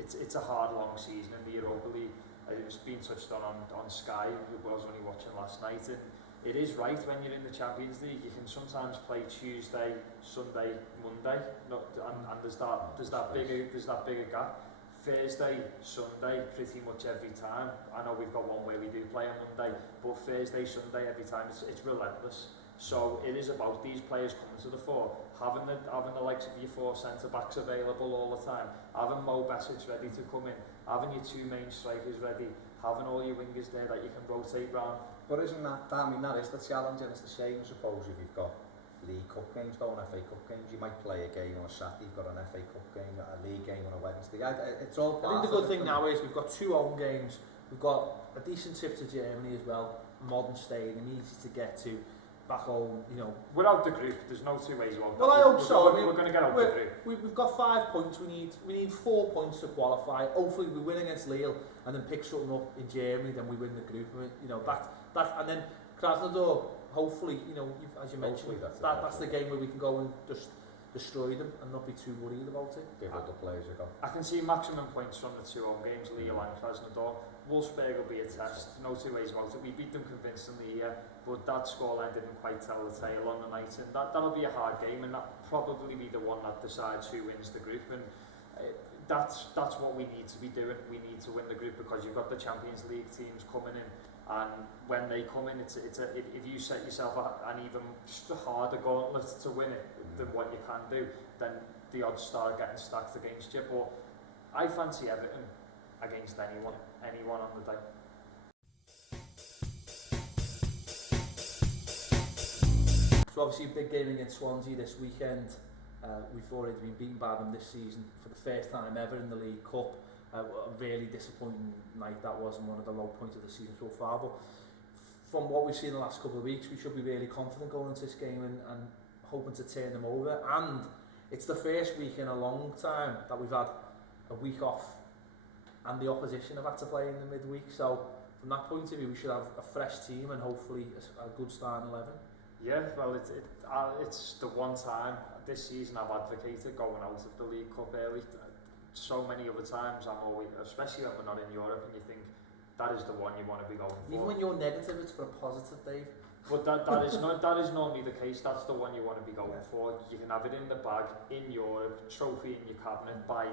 it's a hard long season in the Europa League. It was being touched on Sky, I was only watching last night, and it is right when you're in the Champions League, you can sometimes play Tuesday, Sunday, Monday, and there's that bigger gap. Thursday, Sunday, pretty much every time. I know we've got one where we do play on Monday, but Thursday, Sunday, every time it's relentless. So it is about these players coming to the fore, having the likes of your four centre backs available all the time, having Mo Besic ready to come in, having your two main strikers ready, having all your wingers there that you can rotate round. But isn't that, I mean, that is the challenge, and it's the same, I suppose, if you've got League Cup games though, and FA Cup games. You might play a game on a Saturday, you've got an FA Cup game, a League game on a Wednesday. It's all part. I think the good thing now is we've got 2 home games. We've got a decent trip to Germany as well, modern stadium, easy to get to. Back home, you know. Without the group, there's no two ways about that. Well, I hope so. We're going to get out the group. We've got 5 points. We need 4 points to qualify. Hopefully, we win against Lille and then pick something up in Germany. Then we win the group. You know that, and then Krasnodar. Hopefully, you know, as you mentioned, that's the game where we can go and just destroy them and not be too worried about it. Give other players a go. I can see maximum points from the 2 home games, Lille and Krasnodar. Wolfsburg will be a test, no two ways about it. We beat them convincingly here, but that scoreline didn't quite tell the tale on the night, and that'll be a hard game, and that'll probably be the one that decides who wins the group. And that's what we need to be doing. We need to win the group because you've got the Champions League teams coming in, and when they come in, if you set yourself an even harder gauntlet to win it than what you can do, then the odds start getting stacked against you. But I fancy Everton against anyone on the day. So obviously a big game against Swansea this weekend. We've already been beaten by them this season for the first time ever in the League Cup. A really disappointing night that was, and one of the low points of the season so far. But from what we've seen in the last couple of weeks, we should be really confident going into this game and hoping to turn them over. And it's the first week in a long time that we've had a week off and the opposition have had to play in the midweek. So from that point of view, we should have a fresh team and hopefully a good starting 11. Yeah, well, it's the one time this season I've advocated going out of the League Cup early. So many other times I'm always, especially when we're not in Europe, and you think that is the one you want to be going for. Even when you're negative, it's for a positive, Dave. But that is normally the case. That's the one you want to be going for. You can have it in the bag in Europe, trophy in your cabinet by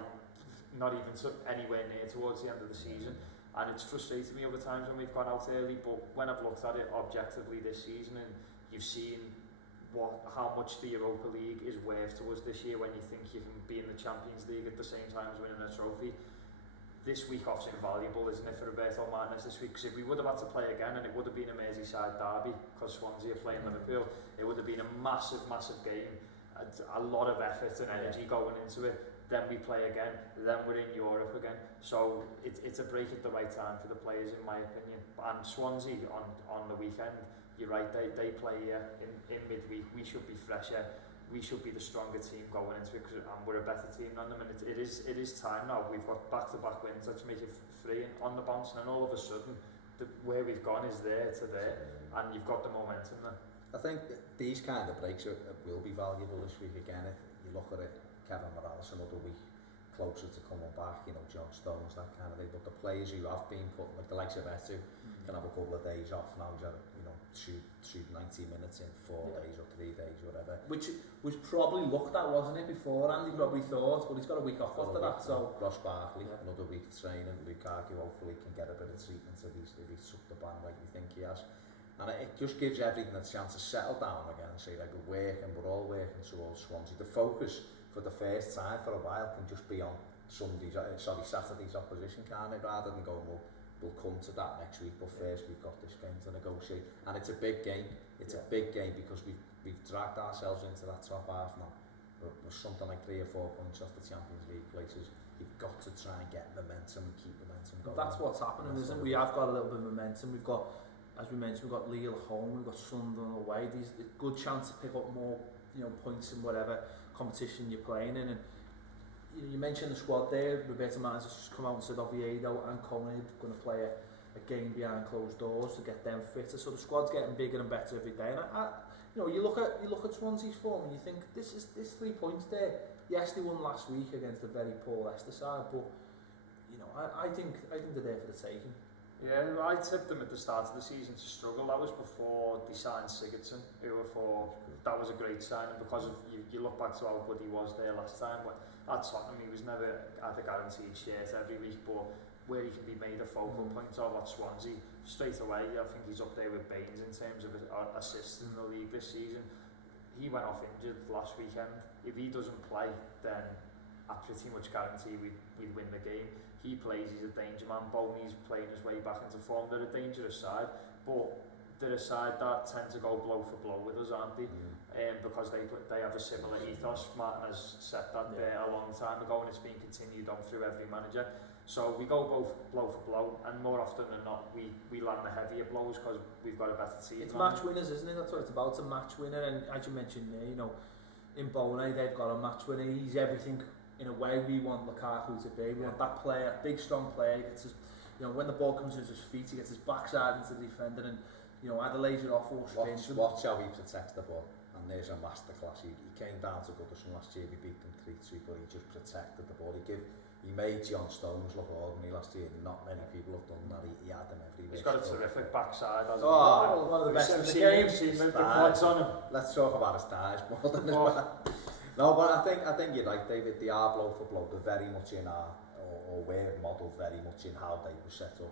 not even anywhere near towards the end of the season. And it's frustrated me other times when we've gone out early, but when I've looked at it objectively this season and you've seen how much the Europa League is worth to us this year, when you think you can be in the Champions League at the same time as winning a trophy, this week off's invaluable, isn't it, for Roberto Martinez this week? Because if we would have had to play again, and it would have been a Merseyside derby because Swansea are playing Liverpool, it would have been a massive game, a lot of effort and energy going into it. Then we play again, then we're in Europe again. So it's a break at the right time for the players, in my opinion. And Swansea on the weekend, you're right, they play in midweek. We should be fresher. We should be the stronger team going into it, and we're a better team than them. And it is time now. We've got back-to-back wins. Let's make it free and on the bounce. And then all of a sudden, where we've gone is there to there, and you've got the momentum there. I think these kind of breaks will be valuable this week again. If you look at it, Kevin Morales another week closer to coming back, you know, John Stones, that kind of thing. But the players who have been put, like the likes of Eto'o, can have a couple of days off now, you know, shoot 90 minutes in 4 days or 3 days, whatever. Which was probably looked at, wasn't it, before Andy probably thought, but he's got a week off after that, so... Ross Barkley, another week training. Lukaku hopefully can get a bit of treatment if he's sucked the band like we think he has. And it just gives everything a chance to settle down again and say, like, we're all working towards Swansea. The focus for the first time for a while can just be on Saturday's opposition, can't it? Rather than going, we'll come to that next week, but first we've got this game to negotiate. And it's a big game. It's a big game because we've dragged ourselves into that top half now. We're something like 3 or 4 points off the Champions League places. You've got to try and get momentum and keep momentum going. That's what's happening, isn't it? We have got a little bit of momentum. We've got, as we mentioned, we've got Lille at home, we've got Sunderland away. These a good chance to pick up more, you know, points in whatever competition you're playing in. And you mentioned the squad there. Roberto Martinez has just come out and said Oviedo and Conan are going to play a game behind closed doors to get them fitter. So the squad's getting bigger and better every day. And you know, you look at Swansea's form and you think this 3 points there. Yes, they won last week against a very poor Leicester side, but you know, I think they're there for the taking. Yeah, I tipped them at the start of the season to struggle. That was before they signed Sigurdsson, who were that was a great signing because of you look back to how good he was there last time. But at Tottenham, he was never at a guaranteed shirt every week, but where he can be made a focal point of at Swansea, straight away, I think he's up there with Baines in terms of assists in the league this season. He went off injured last weekend. If he doesn't play, then I pretty much guarantee we'd win the game. He plays, he's a danger man. Boney's playing his way back into form. They're a dangerous side, but they're a side that tend to go blow for blow with us, aren't they? Because they have a similar ethos. Martin has set that there a long time ago, and it's been continued on through every manager. So we go both blow for blow, and more often than not, we land the heavier blows because we've got a better team. It's match winners, isn't it? That's what it's about, a match winner. And as you mentioned there, you know, in Burnley they've got a match winner. He's everything in a way we want Lukaku to be. We want that player, big strong player. He gets his, you know, when the ball comes into his feet, he gets his backside into the defender, and you know, either lays it off or spins. Watch how he protects the ball. And there's a masterclass. He came down to Goodison last year. We beat them 3-2, but he just protected the ball. He made John Stones look ordinary last year. Not many people have done that. He had them everywhere. He's got a terrific backside, hasn't he? One of the best in the game. The quads on him. Let's talk about his thighs more than his back. No, but I think you're right, David. They are blow for blow. They're very much in our, or we're modelled very much in how they were set up.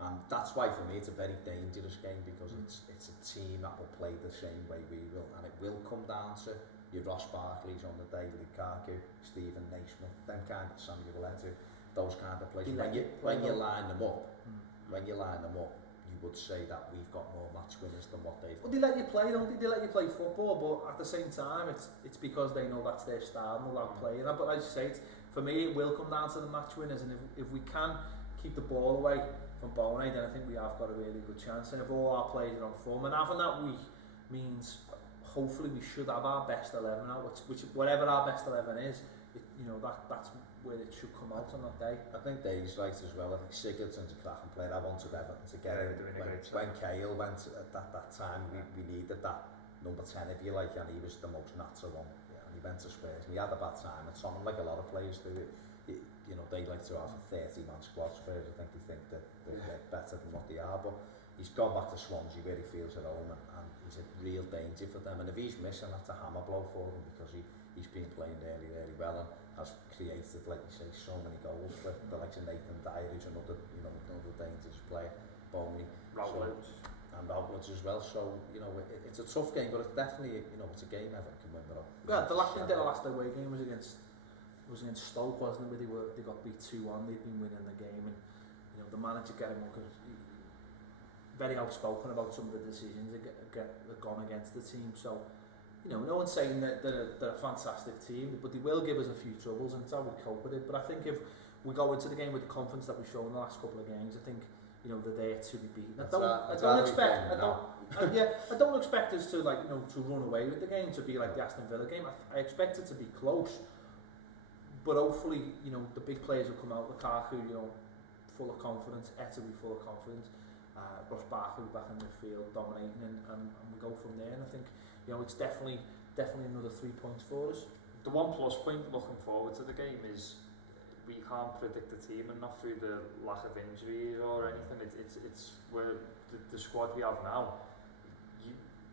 And that's why for me it's a very dangerous game, because it's a team that will play the same way we will, and it will come down to your Ross Barkley's on the day, Lukaku, Stephen Naismith, them kind of Samuel Eto'o, those kind of players. When you line them up, you would say that we've got more match winners than what they've got. Well, they let you play, don't they? They let you play football, but at the same time, it's because they know that's their style and they'll love playing that. But as you say, for me, it will come down to the match winners, and if we can keep the ball away from Burnley, then I think we have got a really good chance. And if all our players are on form, and having that week means hopefully we should have our best 11 out, which whatever our best 11 is, you know, that's where it should come out on that day. I think Dave's right as well. I think Sigurdsson's a cracking player. I wanted Everton to get him. When Cahill went at that time, we needed that number 10, if you like, and he was the most natural one. Yeah, and he went to Spurs, and he had a bad time at Tottenham, like a lot of players do. You know, they like to have a 30-man squad. Spurs, I think they think that they're better than what they are, but he's gone back to Swansea where he feels at home, and he's a real danger for them. And if he's missing, that's a hammer blow for him, because he's been playing really, really well and has created, like you say, so many goals for the likes of Nathan Dyer, who's another dangerous player, Burnley, and Routledge as well. So you know, it's a tough game, but it's definitely, you know, it's a game Everton can win. Yeah, the last away game was against Stoke, wasn't it? Where they got beat 2-1. They've been winning the game, and you know, the manager getting very outspoken about some of the decisions that have gone against the team. So, you know, no one's saying that they're a fantastic team, but they will give us a few troubles, and it's how we cope with it. But I think if we go into the game with the confidence that we've shown in the last couple of games, I think, you know, they're there to be beaten. I don't expect us to, like, you know, to run away with the game, to be like the Aston Villa game. I expect it to be close. But hopefully, you know, the big players will come out. Lukaku, you know, full of confidence. Eto'o full of confidence. Ross Barkley back in midfield, dominating, and we go from there. And I think, you know, it's definitely another 3 points for us. The one plus point looking forward to the game is we can't predict the team, and not through the lack of injuries or anything. It's where the squad we have now.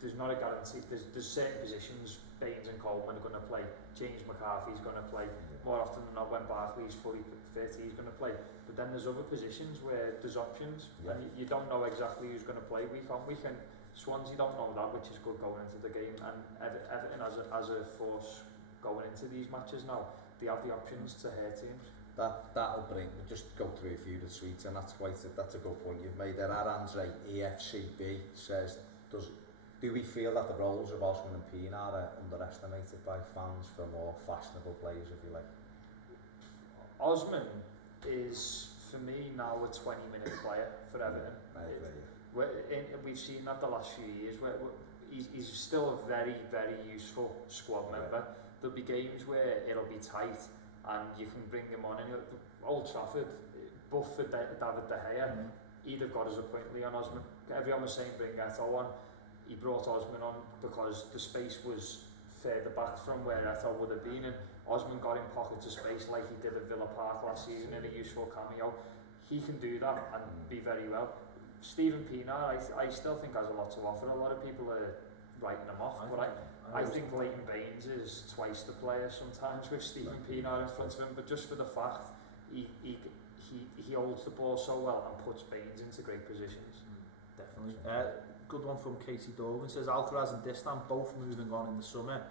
There's not a guarantee. There's certain positions. Baines and Coleman are going to play. James McCarthy's going to play. More often than not, when Barkley's fully fit, he's going to play. But then there's other positions where there's options, and you don't know exactly who's going to play week on week. And Swansea don't know that, which is good going into the game. And Everton, as a force going into these matches now, they have the options to hurt teams. That'll bring. Just go through a few of the tweets, and that's a good point you've made there. Andre A.F.C. says, do we feel that the roles of Osman and Pienaar are underestimated by fans for more fashionable players, if you like? Osman is, for me, now a 20-minute player for Everton. We've seen that the last few years. He's still a very, very useful squad member. There'll be games where it'll be tight and you can bring him on. And Old Trafford, but for David De Gea, he'd have got us a point on Osman. Everyone was saying bring Eto'o on. He brought Osman on because the space was further back from where Eto'o would have been, and Osman got in pockets of space like he did at Villa Park last season in a useful cameo. He can do that and be very well. Stephen Pienaar, I still think has a lot to offer. A lot of people are writing him off, but I think Leighton Baines is twice the player sometimes with Stephen Pienaar in front of him, but just for the fact he holds the ball so well and puts Baines into great positions. Definitely. Good one from Casey Dorgan. Says Alcaraz and Distan both moving on in the summer.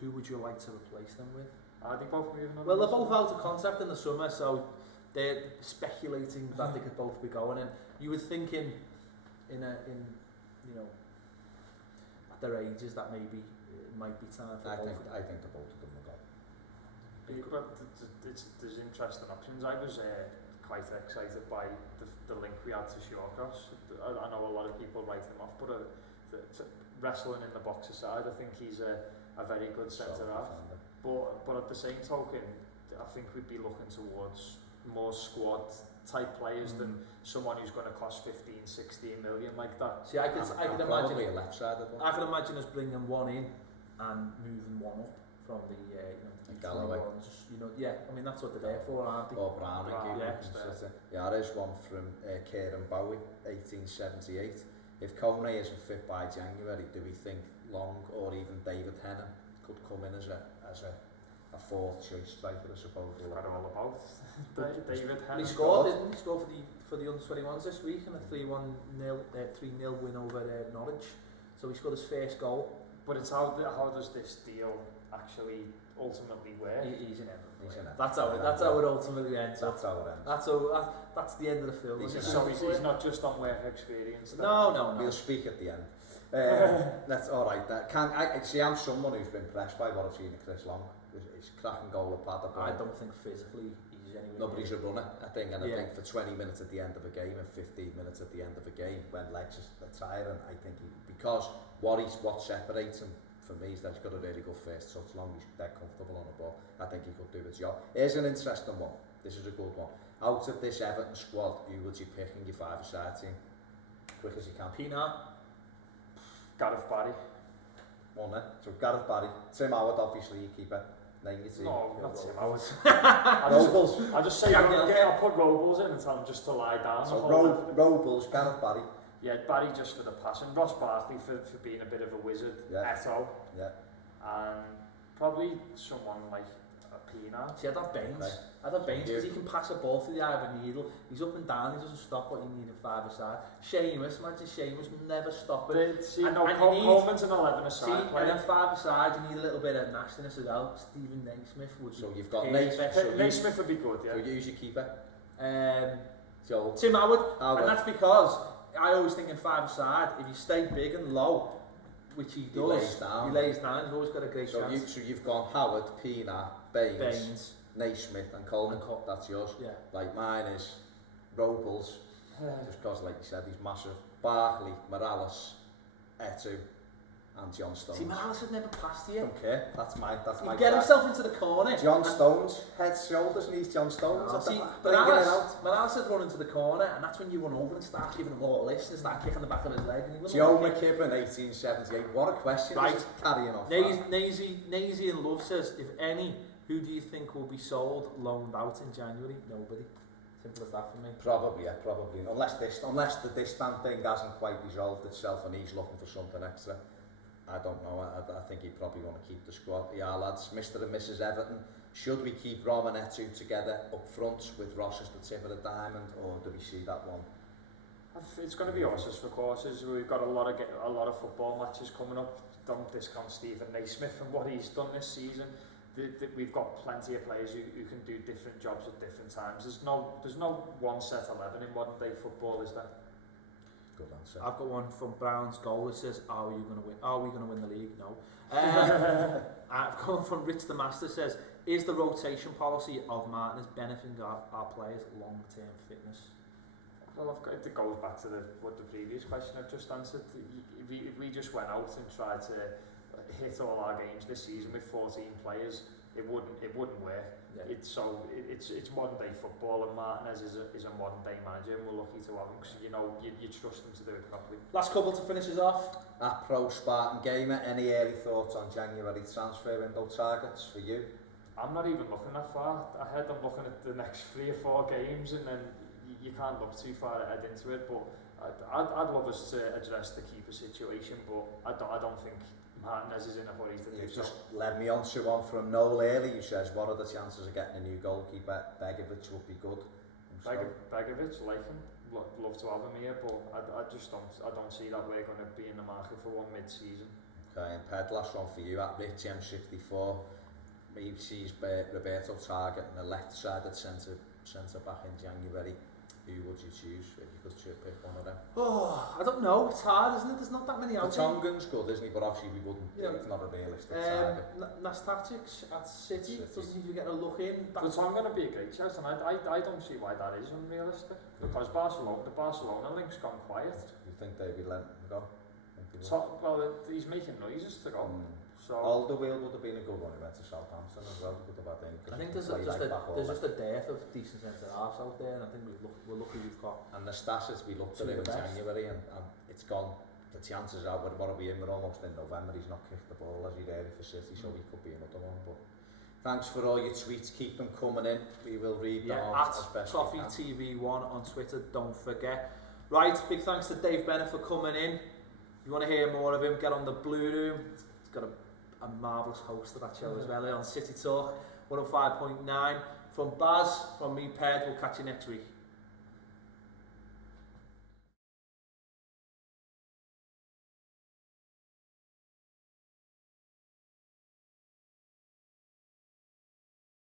Who would you like to replace them with? I think both moving on. Well, they're both out of contract in the summer, so they're speculating that they could both be going. And you would think in you know, at their ages that maybe it might be time for both of them. I think the both of them will go. But there's interesting options. I was quite excited by the link we had to Shawcross. I know a lot of people write him off, but wrestling in the box aside, I think he's a very good centre half. But at the same token, I think we'd be looking towards more squad type players than someone who's going to cost 15-16 million like that. See, I could imagine a left-sided one. I could imagine us bringing one in and moving one up from the Galloway. ones, you know, I mean that's what they're there for, aren't they? Or Brown and there is one from Kieran Bowie, 1878. If Kone isn't fit by January, do we think Long or even David Hennon could come in as a fourth choice striker, I suppose? What all about David Hennon? He scored, didn't he? He scored for the under-21s this week in a 3-0 win over Norwich. So he scored his first goal. But it's how does this deal actually ultimately work? He's in Everton. That's how it ultimately ends. That's the end of the film. He's not just on work experience. No. We'll speak at the end. That's all right. I'm someone who's been impressed by what I've seen of Chris Long. He's cracking goal at Pad. I don't think physically he's anywhere. Nobody's a runner, I think, and I think for 20 minutes at the end of a game and 15 minutes at the end of a game when legs are tiring, I think because what separates him for me is that he's got a really good first touch. Long he's dead comfortable on the ball, I think he could do the job. Here's an interesting one. This is a good one. Out of this Everton squad, who would you pick in your five-a-side team? Quick as you can. Pienaar. Gareth Barry. One then. So Gareth Barry. Tim Howard, obviously, your keeper. Name your team. No, not Tim Howard. Robles. I just say I'll put Robles in and tell him just to lie down. So Robles, Gareth Barry. Yeah, Barry just for the passing. Ross Barkley for being a bit of a wizard. Eto'o. Yeah. And probably someone like a Pienaar. See, I'd have Baines. Okay. I'd have Baines because he can pass a ball through the eye of a needle. He's up and down, he doesn't stop what you need a five-a-side. Seamus, imagine Seamus will never stop it. Coleman's an 11-a-side player. And then five-a-side, you need a little bit of nastiness as well. Stephen Naismith would So you've got Naismith would be good, yeah. So use your keeper. Tim Howard. And that's because I always think in five-a-side, if you stay big and low, which he does, he lays down, he's always got a great chance. So you've gone Howard, Pienaar, Baines, Naismith and Coleman. That's yours. Yeah. Like mine is Robles, just because, like you said, he's massive. Barkley, Morales, Eto'o, and John Stones. See, Morales had never passed here. Don't care. That's my. He get himself into the corner. John Stones, head, shoulders, and he's John Stones. Morales had run into the corner, and that's when you run over and start giving him all a list and start kicking the back of his leg. Joe McKibben, 1878. What a question! Right, carrying off. Nazy and Love says, if any, who do you think will be sold, loaned out in January? Nobody. Simple as that for me. Probably. Unless the distant thing hasn't quite resolved itself and he's looking for something extra. I don't know. I think he'd probably want to keep the squad. Yeah, lads, Mr. and Mrs. Everton. Should we keep Rom and Eto'o together up front with Ross as the tip of the diamond, or do we see that one? It's going to be horses for courses. We've got a lot of football matches coming up. Don't discount Stephen Naismith and what he's done this season. We've got plenty of players who can do different jobs at different times. There's no one set 11 in modern day football, is there? Good answer. I've got one from Brown's Goal that says, are we going to win the league? No. I've got one from Rich the Master says, is the rotation policy of Martinez benefiting our players' long-term fitness? Well, it goes back to the previous question I've just answered. If we just went out and tried to hit all our games this season with 14 players, it wouldn't work. Yeah. It's modern day football, and Martinez is a modern day manager, and we're lucky to have him because you trust him to do it properly. Last couple to finish us off. At Pro Spartan Gamer, any early thoughts on January transfer window targets for you? I'm not even looking that far ahead. I'm looking at the next 3 or 4 games, and then you can't look too far ahead into it. But I'd love us to address the keeper situation, but I don't think Martinez is in a hurry to do so. Just led me on to one from Noel Early, who says, what are the chances of getting a new goalkeeper? Begovic would be good. Begovic, like him, love to have him here, but I don't see that we're going to be in the market for one mid-season. Okay, and Ped, last one for you. At Rich M64, he sees Roberto targeting a left-sided centre back in January. Who would you choose if you could pick one of them? Oh, I don't know. It's hard, isn't it? There's not that many out there. Vertonghen's good, isn't he? But obviously we wouldn't. It's not a realistic target. Nastasic at City doesn't even get a look in. Vertonghen would be a great choice, and I don't see why that is unrealistic. Because the Barcelona link's gone quiet. You think they'd be letting him go? Well, he's making noises to go. So Alderweireld would have been a good one. He went to Southampton as well. Good about him. I think there's just a dearth of decent centre halves out there, and I think we're lucky we've got. And the Stasses, we looked at him in January, and it's gone. The chances are, what are we in? We're almost in November. He's not kicked the ball as he did for City, so he could be another one. But thanks for all your tweets. Keep them coming in. We will read them out as best Toffee TV 1 on Twitter. Don't forget. Right, big thanks to Dave Bennett for coming in. If you want to hear more of him, get on the Blue Room. It's got a marvellous host of that show as well on City Talk 105.9. From Baz, from me, Ped, we'll catch you next week.